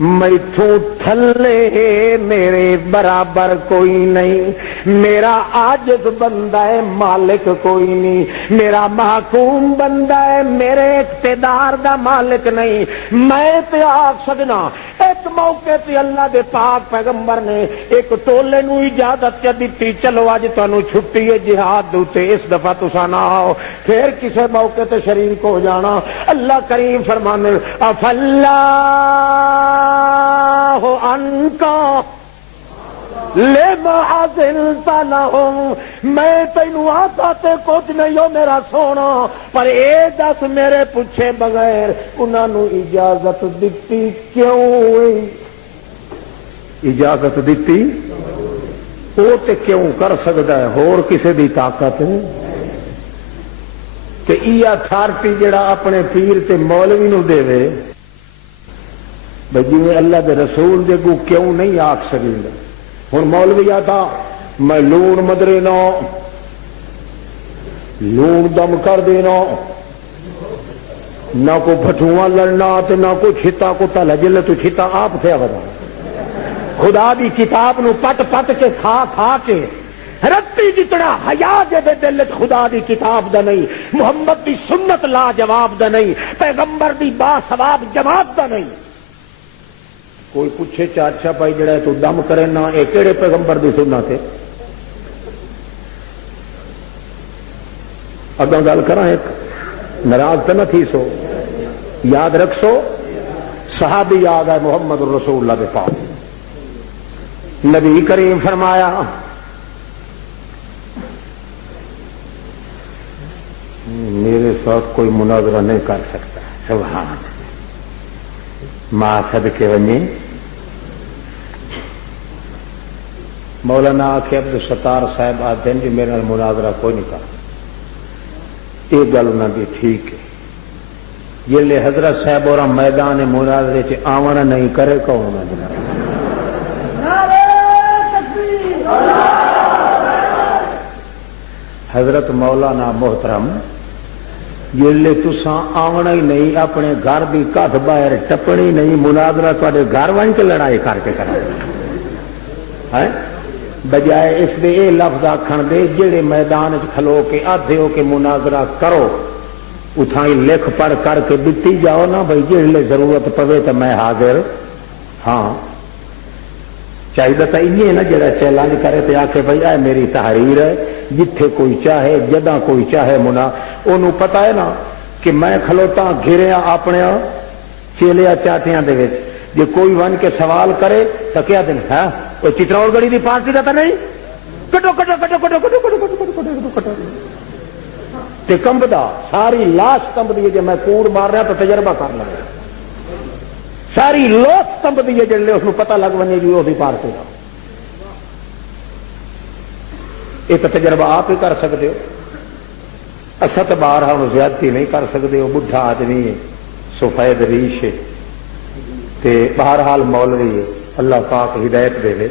میتھوں تھلے میرے برابر کوئی نہیں، میرا عاجز بندہ ہے مالک کوئی نہیں، میرا محکوم بندہ ہے میرے اقتدار دا مالک نہیں۔ میں تے آکھ سکنا ایک ایک موقع تے اللہ دے پاک پیغمبر نے ایک ٹولے نو اجازت دیتی، چلو اج تانوں چھٹی ہے جہاد دے، اس دفعہ تساں نہ آؤ، پھر کسے موقع تے شریک ہو جانا۔ اللہ کریم فرمانے افاللہ عنکا لما اذنت لهم، میں تینوں آتا تے کچھ نہیں ہو میرا سونا، پر اے دس میرے پوچھے بغیر انہاں نو اجازت دتی کیوں ہوئی؟ اجازت دتی وہ تے کیوں کر سکتا ہے، ہور کسے دی طاقت کہ ای اتھارٹی جڑا اپنے پیر تے مولوی نو دے وے بھئی جی اللہ دے رسول دے کو کیوں نہیں آکھ سکیندا۔ ہن مولوی آتا میں لون مدرے نو لون دم کر دینا، نہ کو بھٹواں لڑنا تے نہ کو چھتا کو تلا جلے تو چھتا آپ تھے بتا خدا دی کتاب نو پٹ پٹ کے کھا کھا کے رتی جتنا حیا دے دل وچ خدا دی کتاب دا نہیں، محمد دی سنت لا جواب دا نہیں، پیغمبر دی با ثواب جماعت دا نہیں۔ کوئی پوچھے چاچا بھائی جڑا تو دم کرے نا اے کیڑے پیغمبر دی سنت ہے؟ اگاں گل کراں ایک ناراض تو نہ تھی سو، یاد رکھ سو صحابی یاد ہے محمد الرسول اللہ دے پاک، نبی کریم فرمایا میرے ساتھ کوئی مناظرہ نہیں کر سکتا، سبحان ماں صدقے ونجے مولانا آخ عبد الستار صاحب آتے ہیں جو میرے نال مناظرہ کوئی نہیں کر، یہ گل انہوں کی ٹھیک ہے، یہ حضرت صاحب اور میدان مناظرے چ آونا نہیں کرے کون جناب؟ حضرت مولانا محترم جلے تساں آونا ہی نہیں، اپنے گھر دی کھ باہر ٹپنی نہیں، مناظرہ تواڈے گھر ون کے لڑائی کر کے کرا ہے، بجائے اس دے اے لفظ آکھن دے جڑے میدان وچ کھلو کے آدھے ہو کہ مناظرہ کرو اتھائی لکھ پڑھ کر کے دتی جاؤ نا بھائی جڑے ضرورت پوے تو میں حاضر ہاں۔ چاہیے تو یہ نا جڑا چیلنج کرے تو آکھے بھائی اے میری تحریر ہے، جتھے کوئی چاہے جداں کوئی چاہے انہوں پتا ہے نا کہ میں کھلوتا گھریا اپنے چیلیا چاٹیاں دے وچ، جے کوئی ون کے سوال کرے تو کیا دن ہے وہ چترول گڑھی دی پارٹی دا تو نہیں کٹو کٹو کٹو کٹو کٹو کٹو کٹو کٹو کٹو کٹو تے کمبدا ساری لاش کمبدی ہے، جے میں کوڑ مار رہا تو تجربہ کر لگا ساری لاش کمبدی ہے جلے اس پتہ لگ ونے جی وہ پارٹی کا، ایک تجربہ آپ ہی کر سکتے ہو، اصل تو باہر ہم زیادتی نہیں کر سکتے، وہ بڈھا آدمی ہے سفید ریش ہے تے بہرحال مولوی ہے، اللہ پاک ہدایت دے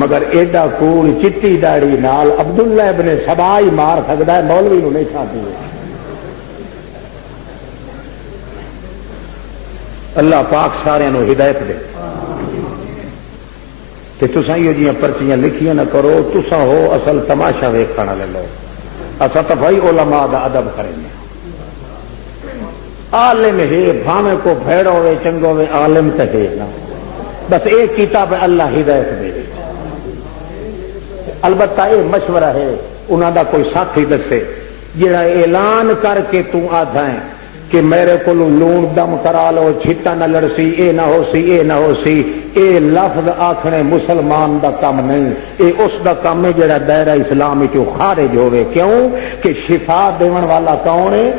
مگر ایڈا کوڑ چٹی داڑی نال عبداللہ ابن سبا ہی مار سکتا ہے، مولوی نو نہیں کھاتی ہے۔ اللہ پاک سارے نو ہدایت دے تے تساں یہ جیاں پرچیاں لکھیاں نہ کرو، تساں ہو اصل تماشا ویکھن والے لوگ، اصل تو بھائی علماء دا ادب کریں گے، عالم ہے بھاویں کو بھیڑ ہوئے چنگو ہوئے عالم تو ہے نا، بس ایک کتاب اللہ ہدایت دے، البتہ یہ مشورہ ہے انہوں دا کوئی ساتھی دسے جڑا اعلان کر کے تو آدھا ہے کہ میرے کو لون دم کرا لو چھٹا نہ لڑسی اے نہ ہو سی اے نہ ہو سی، اے لفظ آکھنے مسلمان دا کام نہیں، اے اس دا کام ہے جڑا دائرہ اسلام چوں خارج ہوئے، کیوں کہ شفا دیون والا کون ہے؟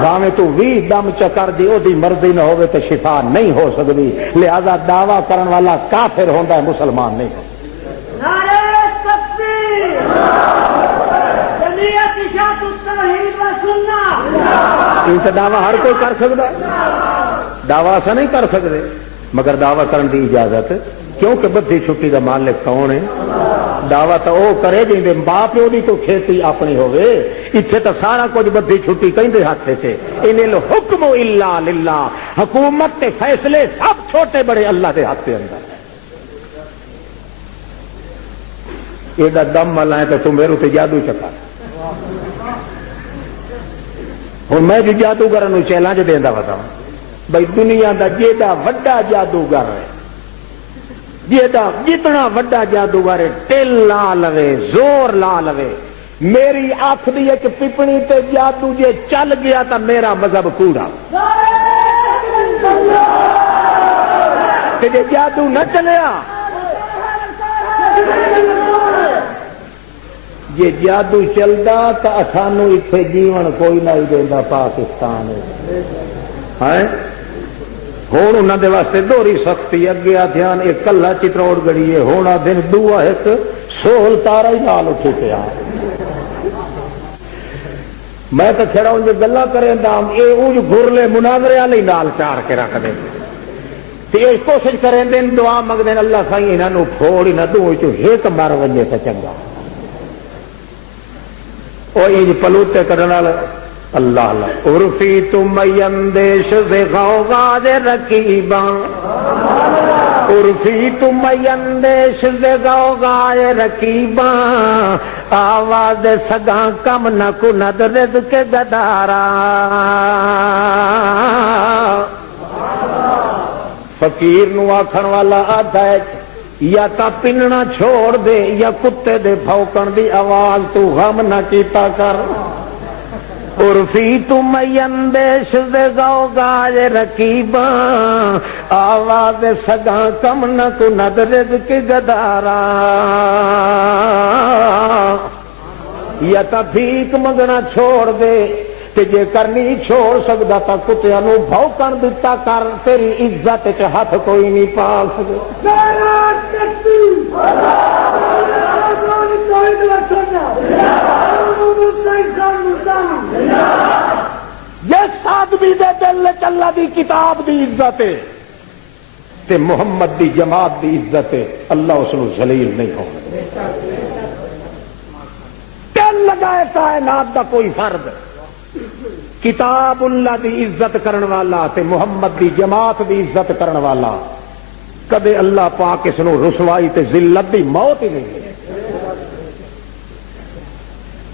بھاویں تو 20 دم چکر دی او دی مرضی نہ ہوئے تو شفا نہیں ہو سکتی، لہذا دعویٰ کرن والا کافر ہوندا ہے، مسلمان نہیں ہو۔ انت دعویٰ ہر کوئی کر سکتا ہے، دعویٰ ایسا نہیں کر سکتے، مگر دعویٰ کرن دی اجازت، کیونکہ بدھی چھٹی دا مالک کون ہے؟ دعویٰ تو وہ کرے جی ماں پیو دی تو کھیتی اپنی ہوئے، اتنے تو سارا کچھ بدھی چھٹی کہیں ہاتھ سے، انل حکم الا للہ، حکومت تے فیصلے سب چھوٹے بڑے اللہ دے ہاتھ کے اندر، یہ دم ملائیں تو تم میرے تے جادو چکا، ہوں میں جو جادوگر چیلنج دینا بتاؤں، بھئی دنیا دا جیڑا وڈا جادوگر ہے، جتنا وڈا جادوگر ہے، ٹل لا لوے، زور لا لوے، میری آخری ایک پپنی تے جادو جے چل گیا تا میرا مذہب کوڑا، تے جے جادو نہ چلیا، جے جادو چلدا تا سانو اتنے جیون کوئی نہ دیندا پاکستان ہے۔ ہوں انہوں دے واسطے دوہری سختی اگے آدھیان ایک کلا چتروڑ گڑی ہے، ہونا دن دعا ایک سول تارا ہی نال اٹھی پیا۔ میں تو چھڑا ان جو گلا کریں دام اے اونج گھرلے مناظرے والی نال چار کے رکھ دیں تے اے کوشش کریں دیں دعا منگ دیں اللہ سائیں انہاں نو پھوڑ ہی نہ دوں چو ہیک مر ونجے تے چنگا۔ او انج پلوتے کرن والا اللہ اللہ عرفی تم اندیش سے غوغا دے رقیباں، عرفی تم اندیش سے غوغا دے رقیباں، آواز سگاں کم نہ کند رزق گدارا۔ فقیر نو آکھن والا آدھا ہے یا تا پننا چھوڑ دے یا کتے دے بھوکن دی آواز تو غم نہ کیتا کر۔ عرفی تم اندیش دے غوغا دے رقیباں، آواز سگاں کم نہ کند رزق گدارا۔ یا تا بھیک منگنا چھوڑ دے تے جے کرنی چھوڑ سکدا تا کتیاں نو بھوکن دتا کر، تیری عزت چ ہاتھ کوئی نہیں پا سکدا۔ جس آدمی دے دل چ اللہ دی کتاب دی عزت ہے تے محمد دی جماعت دی عزت ہے، اللہ اس نو ذلیل نہیں ہوگا۔ دل لگائے کائنات دا کوئی فرد کتاب اللہ دی عزت کرن والا تے محمد دی جماعت دی عزت کرن والا کدے اللہ پاک اس نو رسوائی تے ذلت دی موت ہی نہیں ہے۔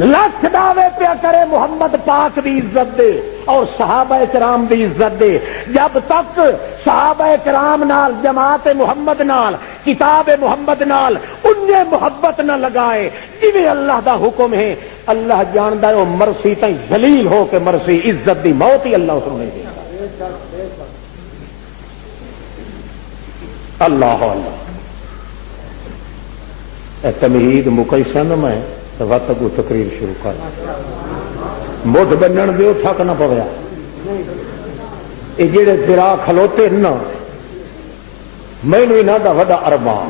لکھ دعوے پیا کرے محمد پاک دی عزت دے اور صحابہ کرام دی عزت دے، جب تک صحابہ کرام نال جماعت محمد نال کتاب محمد نال انہیں محبت نہ لگائے جویں اللہ دا حکم ہے، اللہ جاندا ہے وہ مرسی تائیں ذلیل ہو کے مرسی، عزت دی موت ہی اللہ اس کو نہیں دے۔ اللہ اللہ تمہید مکیسن میں وقت کو تقریر شروع کر مٹھ بنن دیو تھک نہ پویا۔ یہ جڑے درا کھلوتے نا مینوں انہاں دا وڈا ارمان،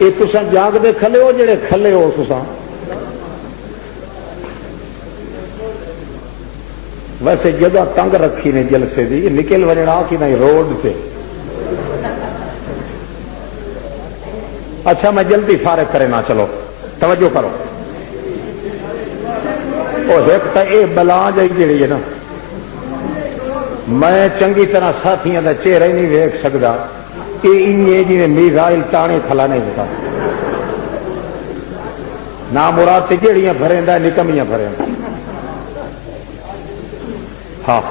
یہ تساں جاگ دے کھلے ہو، جڑے کھلے ہو تساں ویسے جگہ تنگ رکھی نے جلسے دی، نکل وجنا کہ نہیں روڈ پہ۔ اچھا میں جلدی فارغ کرے نہ، چلو توجہ کرو۔ وہ ایک تو یہ بلا جی جڑی ہے نا، میں چنگی طرح ساتھیاں دا چہرہ ہی نہیں ویکھ سکدا، یہ انجے جی میزائل ٹانے کھلا نہیں ہوتا نہ مراد تے جیڑیاں بھریندا نکمیاں بھریندا۔ ہاں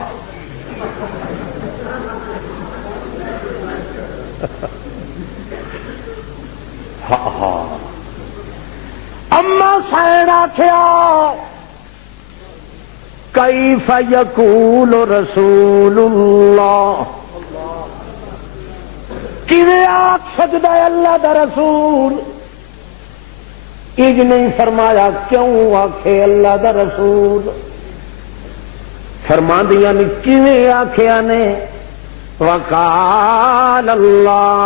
ہاں اما سائن آخیا کیف یقول رسول اللہ، کیویں آکھ سکدا ہے اللہ دا رسول؟ اج نہیں فرمایا کیوں آکھے اللہ دا رسول، فرماندیاں نے کیویں آکھیا نے وقال اللہ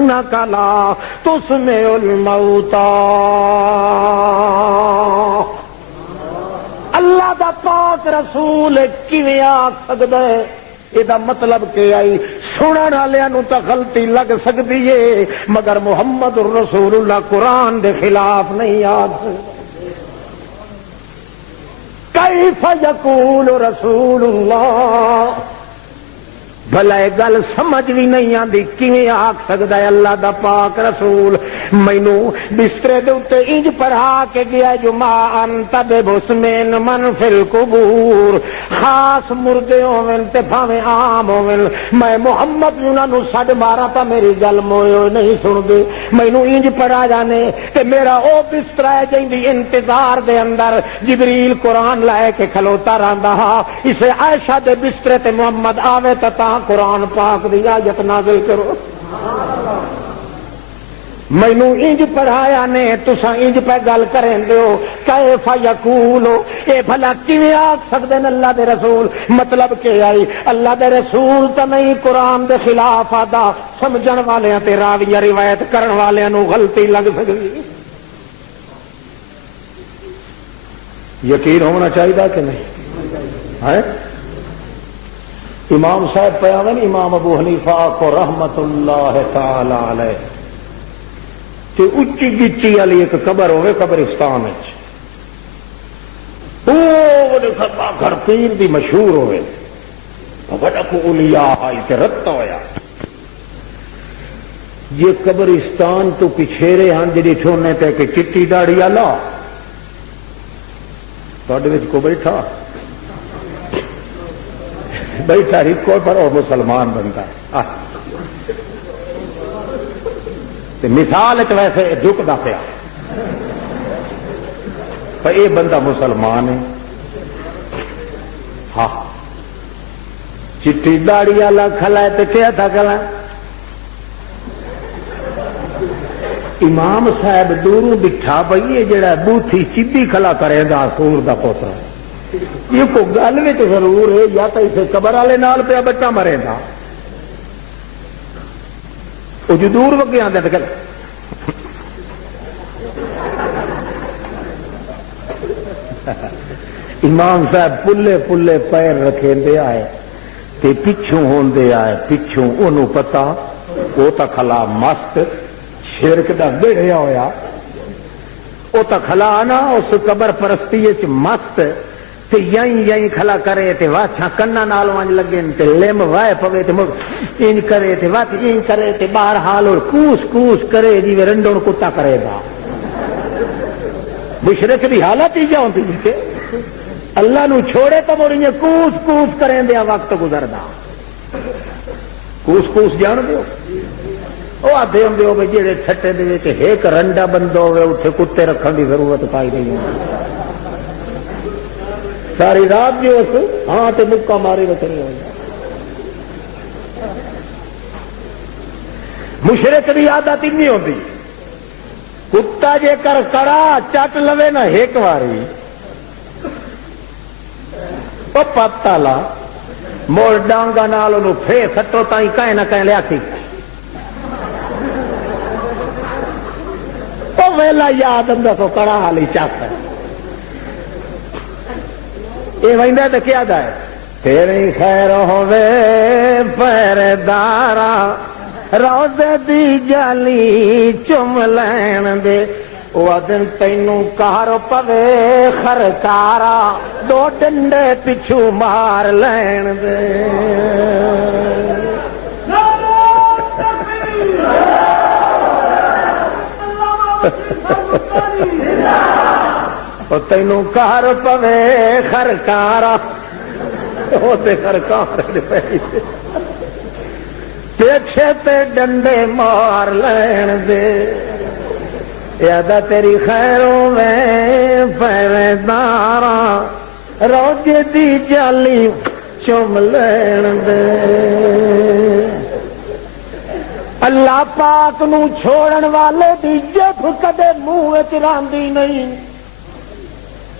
انک لا تسمع الموتى، اللہ دا پاک رسول کیویں آکھ سکدا ہے؟ یہ مطلب کہ آئی سنن والوں تو غلطی لگ سکتی ہے مگر محمد رسول اللہ قرآن دے خلاف نہیں آکھ کیف یقول رسول اللہ، بھلا یہ گل سمجھ بھی نہیں آتی کیویں آکھ سکتا ہے اللہ دا پاک رسول مینو بسترے دے اوتے انج پڑھا کے گیا جو ما انت ببسمین من فی القبور خاص مردے ہوون تے بھاویں عام ہوون میں محمد انہاں نو سڈ مارا تا میری گل موئے نہیں سن دے مینو انج پڑھا جانے تے میرا او بستر ہے جیندی انتظار دے اندر جبریل قرآن لائے کے کھلوتا رہندا ہا اسے عائشہ دے بسترے تے محمد آوے تا قرآن پاک دی آیت نازل کرو مینو انج پڑھایا نے تساں انج پہ گل کریں دیو کیف یقول اے بھلا کیویں آکھ سکدے نے اللہ دے رسول مطلب کہ آئی اللہ دے رسول تو نہیں قرآن دے خلاف آدا سمجھن والیاں تے راویہ روایت کرن والیاں نو غلطی لگ سکدی یقین ہونا چاہیے کہ نہیں ہے امام صاحب پیاون امام ابو حنیفہ کو رحمت اللہ تعالی علیہ تے اچھی گچی والی ایک قبر ہوئے قبرستان گھر پیر دی مشہور ہوئے بڑا کو اولیاء آئی تے رتا ہویا یہ قبرستان تو پچھیرے ہاں جی چھوڑنے تے کہ چٹی داڑھی والا تھوڑے کو بیٹھا بیٹھا ریکو پر وہ مسلمان بنتا ہے مثال ویسے جھکتا پیا پر یہ بندہ مسلمان ہے ہاں چٹی داڑی والا کھلا ہے تو کیا تھا کھلا امام صاحب دوروں بٹھا بھائی یہ جڑا بوتھی چیدی کھلا کرے گا سور دا پوترا یہ کو گل بھی تو ضرور ہے یا تو اسے قبر والے نال پہ بچہ مرے گا وہ جو دور وگے آتے تو امام صاحب پلے پلے پیر رکھے دے آئے تے پچھوں ہون دے آئے پچھوں انہوں پتا وہ تو کھلا مست شرک دا بڑھیا ہویا وہ تو کھلا نا اس قبر پرستی مست تے یہیں کھلا کرے تے واچھا کنا نال وانج لگے تے لم وائے پوے تے ان کرے تے واچ ان کرے تے باہر حال اور کوس کوس کرے جی رنڈوں کتا کرے گا مشرک دی حالت ہی جاؤں تھی اللہ نو چھوڑے تو موڑی کوس کوس کریں دیا وقت گزردا کوس کوس جان دیو وہ آدھے ہوں ہو جہے چھٹے دے ایک رنڈا بندہ ہوئے اتنے کتے رکھنے کی ضرورت پائی نہیں ہوتی ساری رات جو اس ہاں تو مکہ ماری رکھنی ہو مشرک کی عادت نہیں ہوتی کتا جے کر کڑا چٹ لوے نا ایک واری وہ پتا لا موڑ ڈانگا نال انہوں پھر سٹو تھی کہیں نہ کہیں لیا ویلا یاد اندر تو کڑا حالی چک یہ وہدا تو کیا ہے تیری خیر ہوے پہرےدارا روزے دی جالی چم لین دے وہ دن تینوں کہارو پوے خرکارا دو ڈنڈے پچھو مار لین دے تینوں کار پوے خرکارا خرکار پیچھے تے ڈنڈے مار لین دے یادا تیری خیروں میں پہرےدارا روزے دی جالی چم لین دے اللہ پاک نو چھوڑن والے دی جب کدے منہ چراندی نہیں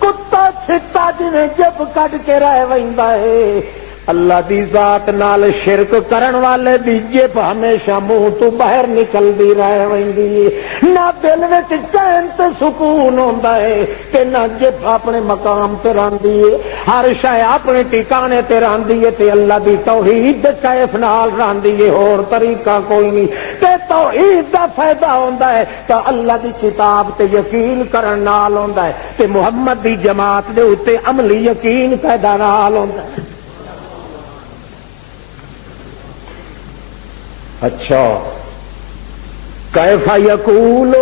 کتا چھتا جنہیں جب کٹ کے رہ ویندا ہے اللہ دی ذات نال شرک کرن والے دی جب ہمیشہ منہ تو باہر نکل دی رہ ویندی نہ دل وچ چین تے سکون ہوندا ہے تے نہ جب اپنے مقام تے راندی ہے ہر شے اپنے ٹھکانے تے راندی ہے تے اللہ دی توحید دے کیف نال راندی ہے اور طریقہ کوئی نہیں تے توحید دا فائدہ ہوندا ہے تے اللہ دی کتاب تے یقین کرن نال ہوندا ہے تے محمد دی جماعت دے اوتے عملی یقین پیدا نال ہوندا ہے اچھا کیف یقول،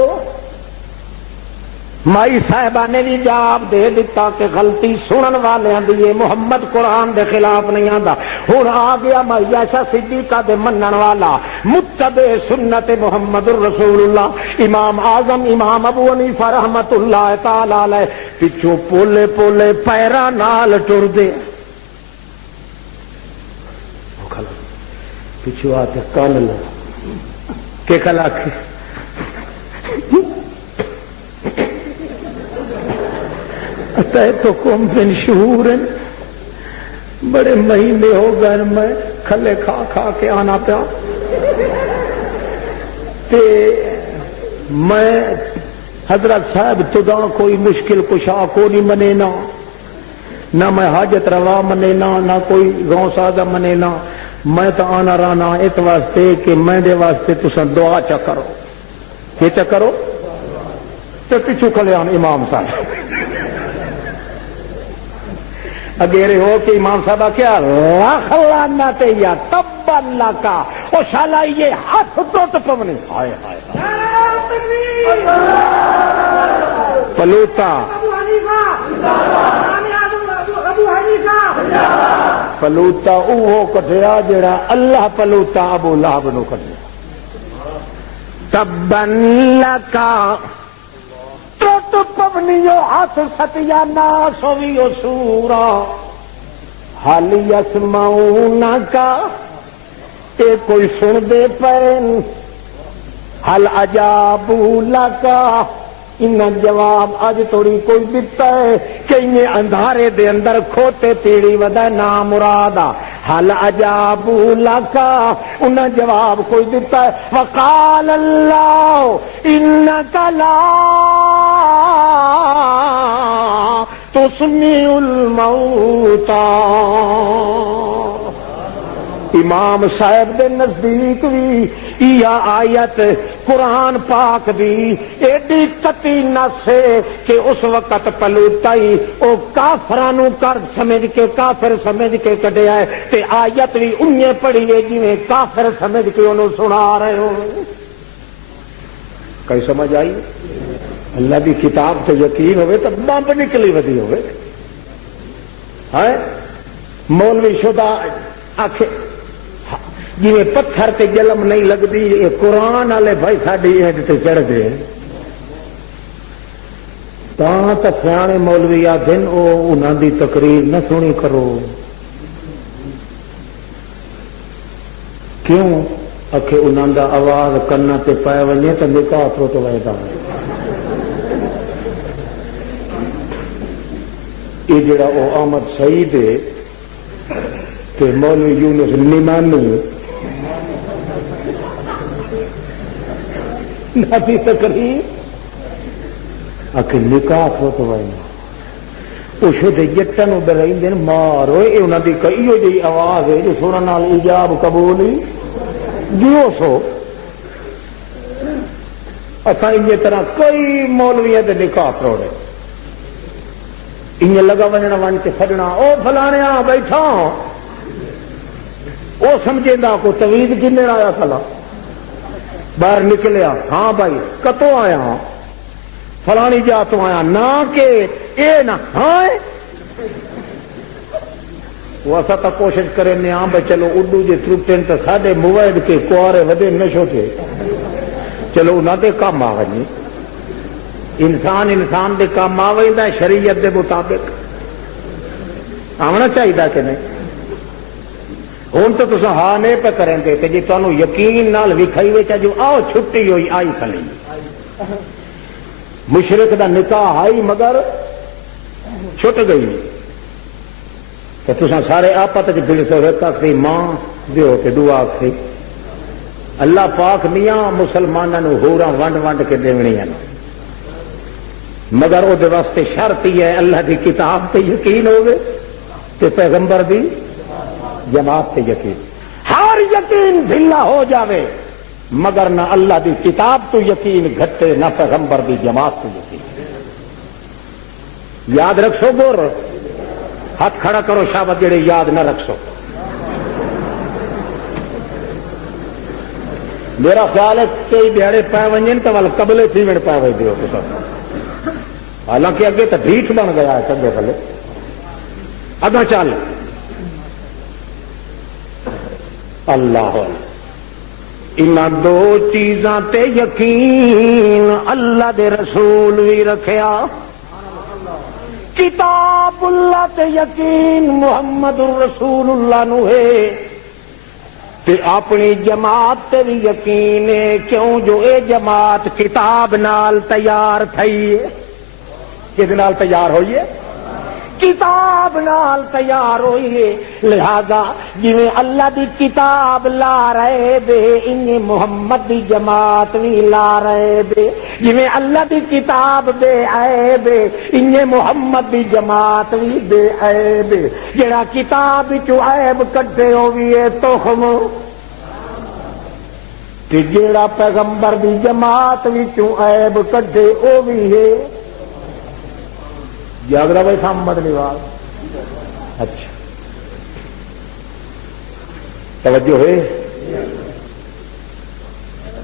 مائی صاحبہ نے بھی جواب دے دیتا کہ غلطی سنن والے دی، محمد قرآن دے خلاف نہیں آندا۔ ہن آ گیا مائی عائشہ صدیقہ دے منن والا متبع سنت محمد الرسول اللہ، امام اعظم امام ابو حنیفہ رحمت اللہ تعالی علیہ پچھوں پولے پولے پیراں نال ٹر دے، پچھو آتے کل لگا کہ کل آخی تو قوم بن شہور بڑے مہینے ہو گئے میں کھلے کھا کھا کے آنا پیا، تے میں حضرت صاحب تدا کوئی مشکل کشا کو نہیں منے نہ میں حاجت روا منے نہ کوئی غوث سادہ منے نا، میں تو آنا رانا اس واسطے کہ میں دے واسطے تساں دعا چا کرو، یہ چا کرو تو پچھو کھلے آن امام صاحب اگیرے ہو کہ امام صاحبہ کیا لاکھ لعنت یا تب اللہ کا او شالا یہ ہاتھ ٹوٹ پونے، ہائے ہائے پلوتا پلوتا اوہ کٹیا جڑا اللہ پلوتا ابو لہب نو کٹیا، تبن لکا ٹوٹ پونیو ہاتھ ستیا ناس ہویو سورا، حال یسمعون کا اے کوئی سن دے پین، حل اجابو لکا انہاں جواب اج توڑی کوئی دیتا ہے کہ انہیں اندھارے دے اندر کھوتے تیڑی ودا نام مرادا، حل اجابو لکا انہاں جواب کوئی دیتا ہے، وقال اللہ انکا لا تسمیع الموتا۔ امام صاحب دے نزدیک بھی یہ آیت قرآن پاک دی ایڈی کتی نس ہے کہ اس وقت پلوتائی او کافرانو کر سمجھ کے کافر سمجھ کے کڈیا ہے، تے آیت بھی انہیں پڑھی ہے جنہیں کافر سمجھ کے انہوں سنا رہے ہو۔ کئی سمجھ آئی؟ اللہ دی کتاب تے یقین ہوئے تو بمب نکلی ودی ہوئے، ہے مولوی شدہ آکھے جی پتھر تے جلم نہیں لگتی، یہ قرآن والے بھائی ساری اینڈ تے چڑھ گئے، تو سیانے مولوی آ دن انہوں دی تقریر نہ سنی کرو، کیوں آخے انہوں دا آواز کنا تے پائے وجے تو نکاح ٹوٹ ویدا، یہ جڑا وہ احمد سعید ہے تے مولوی یونس نمانی نبی تقریر آخ نکاح ٹوٹ وینا، اسے جٹن ڈر مارو، یہ انہوں کی کئی جی آواز ہے جو سننے نال ایجاب قبول ہی جیو سو، اصا ان طرح کئی مولویاں دے نکاح توڑے، ان لگا وجنا ون کے سڈنا او فلانے بیٹھا وہ سمجھے کو توید کن آیا کلا باہر نکلیا، ہاں بھائی کتوں آیا فلانی جا تو آیا نہ کہ اے نہ ہاں وہ اصا تو کوشش کریں ہاں بھائی چلو اردو جی ترٹن تو سارے موبائل کے کوارے ودے نشو تھے، چلو انہوں دے کام آ گئی، انسان انسان دے کام آ گئی شریعت دے مطابق آنا چاہیے کہ نہیں؟ ہوں تو تصا ہاں نہیں پہ کریں گے کہ جی تمہیں یقین نال وکھائی وے جو آؤ چھٹی ہوئی آئی کھلی، مشرق دا نکاح آئی مگر چھٹ گئی، تو تصا سارے آپت بڑ سو ایک آخری ماں دیو کہ دعا آخری اللہ پاک میاں مسلمانوں ہوراں ونڈ ونڈ کے دیونیاں، مگر وہ واسطے شرط ہی ہے اللہ کی کتاب تے یقین ہوگے تے پیغمبر دی جماعت تے یقین، ہر یقین ڈھلا ہو جاوے مگر نہ اللہ دی کتاب تو یقین گھٹے نہ پیغمبر دی جماعت تو یقین، یاد رکھو گور ہاتھ کھڑا کرو شابت جڑے یاد نہ رکھو، میرا خیال ہے کئی دیہڑے پی ون تو قبلے سیمنٹ پی وجے ہو حالانکہ اگے تو ڈھیٹ بن گیا ہے چنگے تھلے اگاں چل اللہ ان دو چیزاں تے یقین اللہ دے رسول بھی رکھیا کتاب اللہ تے یقین محمد الرسول اللہ نو ہے تے اپنی جماعت تے بھی یقین ہے کیوں جو اے جماعت کتاب نال تیار تھئی ہے کس نال تیار ہوئی ہے کتاب نال تیار ہوئی ہے لہذا جویں اللہ دی کتاب لا رہے بے انہیں محمد دی جماعت بھی لا رہے بے جویں اللہ دی کتاب بے عیب انہیں محمد دی جماعت بھی بے عیب جڑا کتاب وچوں عیب کڈے او وی اے تخم تے جڑا پیغمبر دی جماعت وچوں عیب کڈے او وی ہے یاد رہا بھائی محمد نواز اچھا توجہ ہے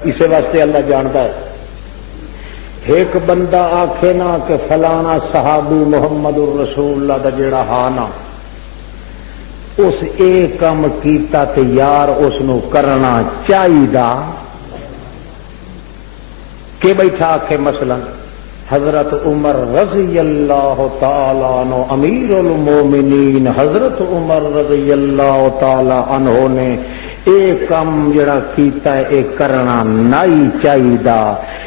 اسی واسطے اللہ جانتا ہے ایک بندہ آکھے نا کہ فلانا صحابی محمد الرسول اللہ دا جیڑا ہانا اس ایک کام کیتا تے یار اس نو کرنا چاہیدا کہ بیٹھا آکھے مثلا حضرت عمر رضی اللہ تعالی عنہ امیر المومنین حضرت عمر رضی اللہ تعالی عنہ نے ایک کام جڑا کیتا ہے ایک کرنا نہیں چاہیدا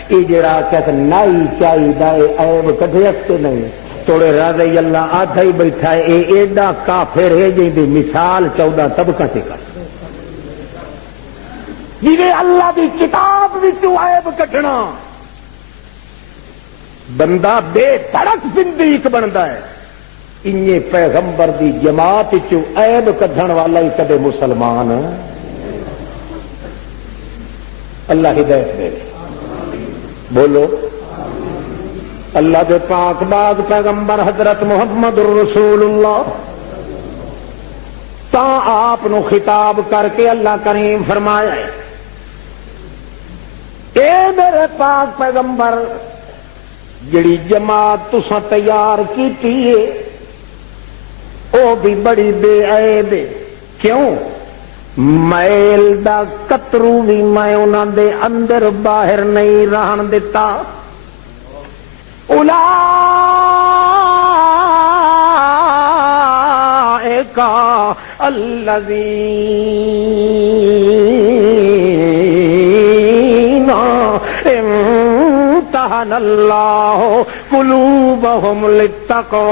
یہ جڑا کہتے نہیں چاہیدا اے عیب کڈے ہستے نہیں توڑے رضی اللہ آدھا ہی بیٹھا ہے اے ایڈا کافر ہے جن دی مثال 14 طبقہ سے کر جنہیں اللہ دی کتاب وچوں عیب کڈنا بندہ بے دھڑک زندگی بنتا ہے انہیں پیغمبر دی جماعت چوں عیب کڈھن والا ہی کدے مسلمان اللہ ہدایت دے بولو اللہ دے پاک باغ پیغمبر حضرت محمد الرسول اللہ تا آپ نو خطاب کر کے اللہ کریم فرمایا ہے اے میرے پاک پیغمبر جڑی جماعت تساں تیار کیتی ہے او بھی بڑی بے عیب ہے کیوں میل دا قطرو بھی میں انہاں دے اندر باہر نہیں رہن دیتا اولئک الذین امتحن اللہ قلوبہم للتقوی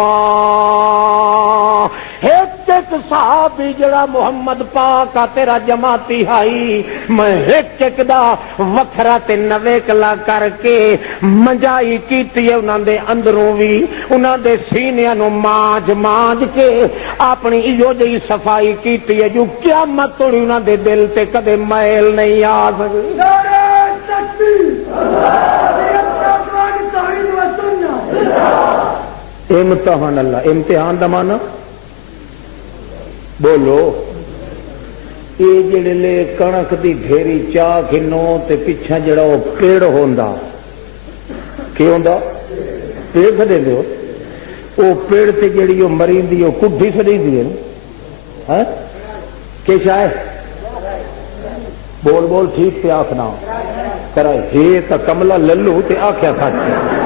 ایک صحابی جڑا محمد پاک کا تیرا جماعتی ہائی میں ایک دا وکھرا تے نویکلا کر کے منجائی کیتی ہے انہاں دے اندروں بھی انہاں دے سینیاں نو مانج مانج کے اپنی ایو جہی صفائی کیتی ہے جو قیامت توڑی انہاں دے دل تے کدے میل نہیں آ سکتی امتحان اللہ امتحان دا مانا بولو یہ جڑے لے کنک دی ڈھیری چاہ کھنو تے پیچھا جڑا وہ پیڑ ہوندا کی ہوندا پیڑ کھدے دیو وہ پیڑ تے جڑی وہ مریندی وہ کڈھی سڑی دی ہے کہ شاید بول بول ٹھیک پہ آخنا کرا ہے تا کملا للو تے آکھیا سچ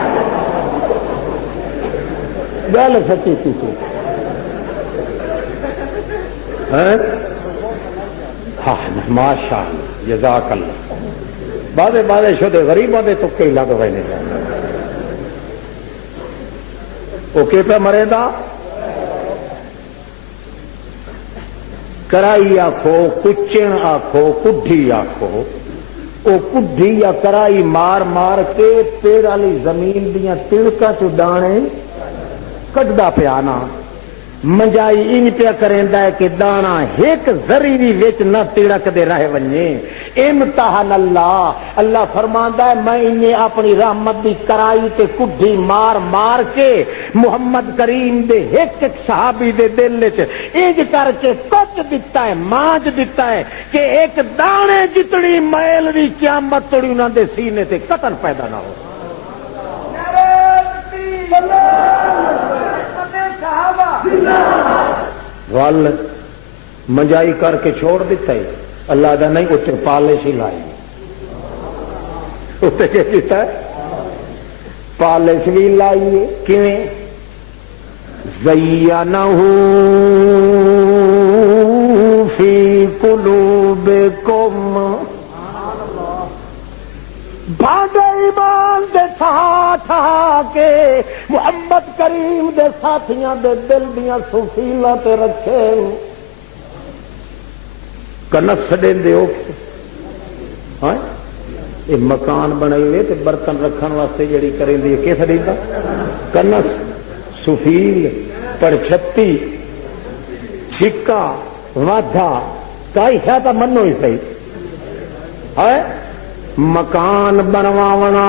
گل سچی تھی ہاں ماشاء اللہ جزاک اللہ بعدے بعدے شدے غریبوں دے تکے ہی لگ رہے ہیں وہ کہ پہ مرے دا کرائی آکھو کچن آکھو کڈھی آکھو وہ کڈھی یا کرائی مار مار کے پیڑ والی زمین دیاں تڑکا چ دانے کٹدا پیا نا منجائی ان پیا کریندا ہے کہ دانا ایک ذری بھی وچ نہ تڑک دے رہ ونجے امتحان اللہ فرماندا ہے میں انہیں اپنی رحمت دی کرائی تے کڈھی مار مار کے محمد کریم دے ایک ایک صحابی دے دل وچ انج کر کے کچ دتا ہے مانج دتا ہے کہ ایک دانے جتنی میل دی قیامت توڑی انہاں دے سینے تے قطر پیدا نہ ہو. ول منجائی کر کے چھوڑ دیتا ہے اللہ دا نہیں اتنے پالش ہی لائی اتنے کیا کیتا ہے پالش بھی لائیے کیویں زینہ فی قلوبکم بھاگے ایمان دے ٹھا ٹھا کے محمد کریم دے ساتھیاں دے دل دیاں سفیلاں تے رکھے کنس دے ہو ہاں یہ مکان بنائی ہوئے تے برتن رکھن واسطے جڑی کریں دی کس دیندا کنس سفیل پرچھتی چھکا وادھا کائی شاہ منو ہی صحیح ہے مکان بنواونا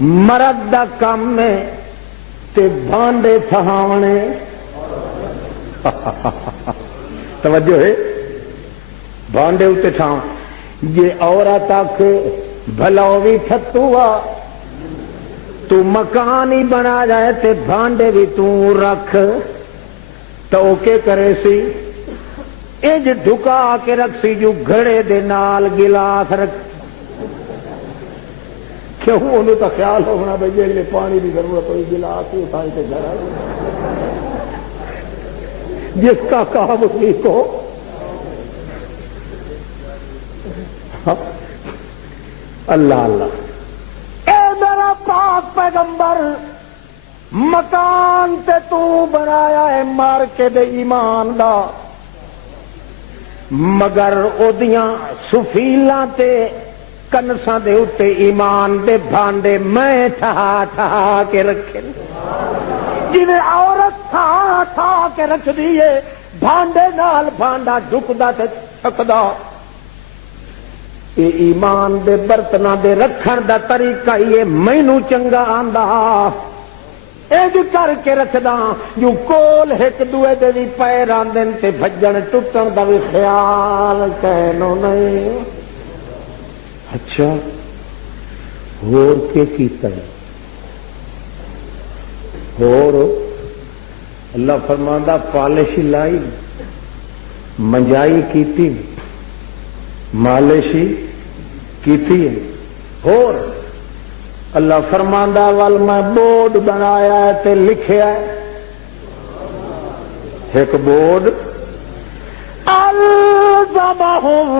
مرد دا کام ہے تے بھانڈے تھاونے توجہ ہے بھانڈے اتے تھا یہ عورت آکھ بھلاو بھی ٹھتوا تو مکان ہی بنا جائے تے بھانڈے بھی تو رکھ تو اوکے کرے سی انج ڈھکا کے رکھ سی جو گھڑے دے نال گلاس رکھ کیوں انہوں تو خیال ہونا بھائی جی پانی کی ضرورت ہوئی گلاس ہی اٹھائی تے گھر جس کا کام اسی کو اللہ اللہ اے میرا پاک پیغمبر مکان تے تو بنایا ہے مار کے دے ایمان دا مگر اودیاں سفیلاں تے کنساں دے اتے ایمان دے بھانڈے میں ٹھا ٹھا کے رکھے جنہیں عورت ٹھا ٹھا کے رکھ دیے بھانڈے نال بھانڈا ڈھکدا تے چھکدا یہ ایمان دے برتنا دے رکھن دا طریقہ یہ مینوں چنگا آندا اج کر کے رکھدا جو کول ایک دوے دے وی پیر آندن تے بھجن ٹٹن دا وی خیال کہنو نہیں. اچھا اور کے کیتا ہے اور اللہ فرماندا پالش لائی منجائی کیتی مالشی کیتی ہے اور اللہ فرماندا وال میں بورڈ بنایا ہے تے لکھیا ہے ایک بورڈ الزمہم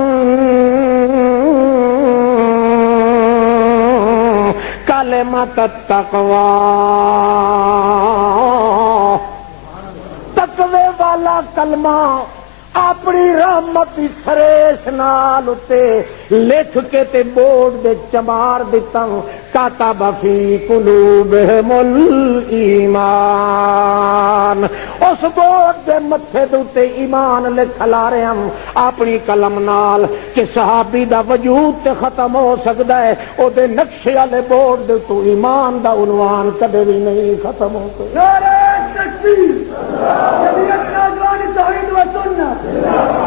کلمۃ التقوی تقوی والا کلمہ اپنی رحمت دی سریش نال اتے لکھ کے تے بورڈ دے چمار دتا کاتب فی قلوبہم الایمان اس بورڈ دے متھے دے ایمان لکھ لا رہے ہم اپنی قلم نال کہ صحابی دا وجود تے ختم ہو سکدا ہے او دے نقشے والے بورڈ دے تو ایمان دا عنوان کدے بھی نہیں ختم ہو سکدا. نعرہ تکبیر جمعیت نوجوان توحید و سنت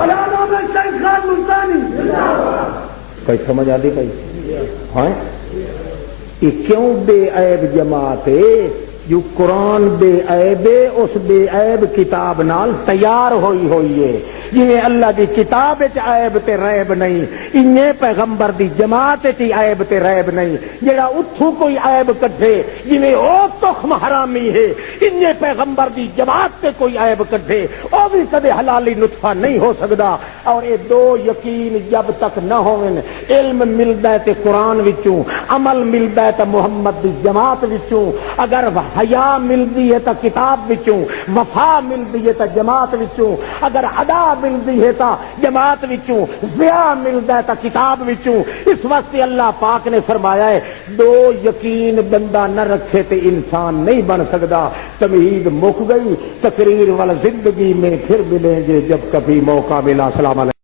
علامہ میں شیخ خان ملتانی کوئی سمجھ آتی بھائی ہاں یہ کیوں بے عیب جماعت ہے جو قرآن بے عیب ہے اس بے عیب کتاب نال تیار ہوئی ہوئی ہے جنہیں اللہ دی کتاب وچ عیب تے ریب نہیں انہیں پیغمبر دی جماعت تے عیب تے ریب نہیں جڑا اتھو کوئی عیب کڈھے جنہیں او تخم حرامی ہے انہیں پیغمبر دی جماعت تے کوئی عیب کڈھے او بھی کدے حلالی نطفہ نہیں ہو سکدا. اور یہ دو یقین جب تک نہ ہوئن، علم ملدا ہے تے قرآن وچوں، عمل ملدا ہے تے محمد دی جماعت وچوں، اگر حیا ملدی ہے تے کتاب وچوں، وفا ملدی ہے تے جماعت وچوں، اگر ادا ملدی ہے تے جماعت وچوں، ضیاء ملدا ہے تے کتاب وچوں۔ اس واسطے اللہ پاک نے فرمایا ہے دو یقین بندہ نہ رکھے تے انسان نہیں بن سکتا۔ تمہید مک گئی، تقریر والا زندگی میں پھر ملیں گے جب کبھی موقع ملا۔ السلام علیکم۔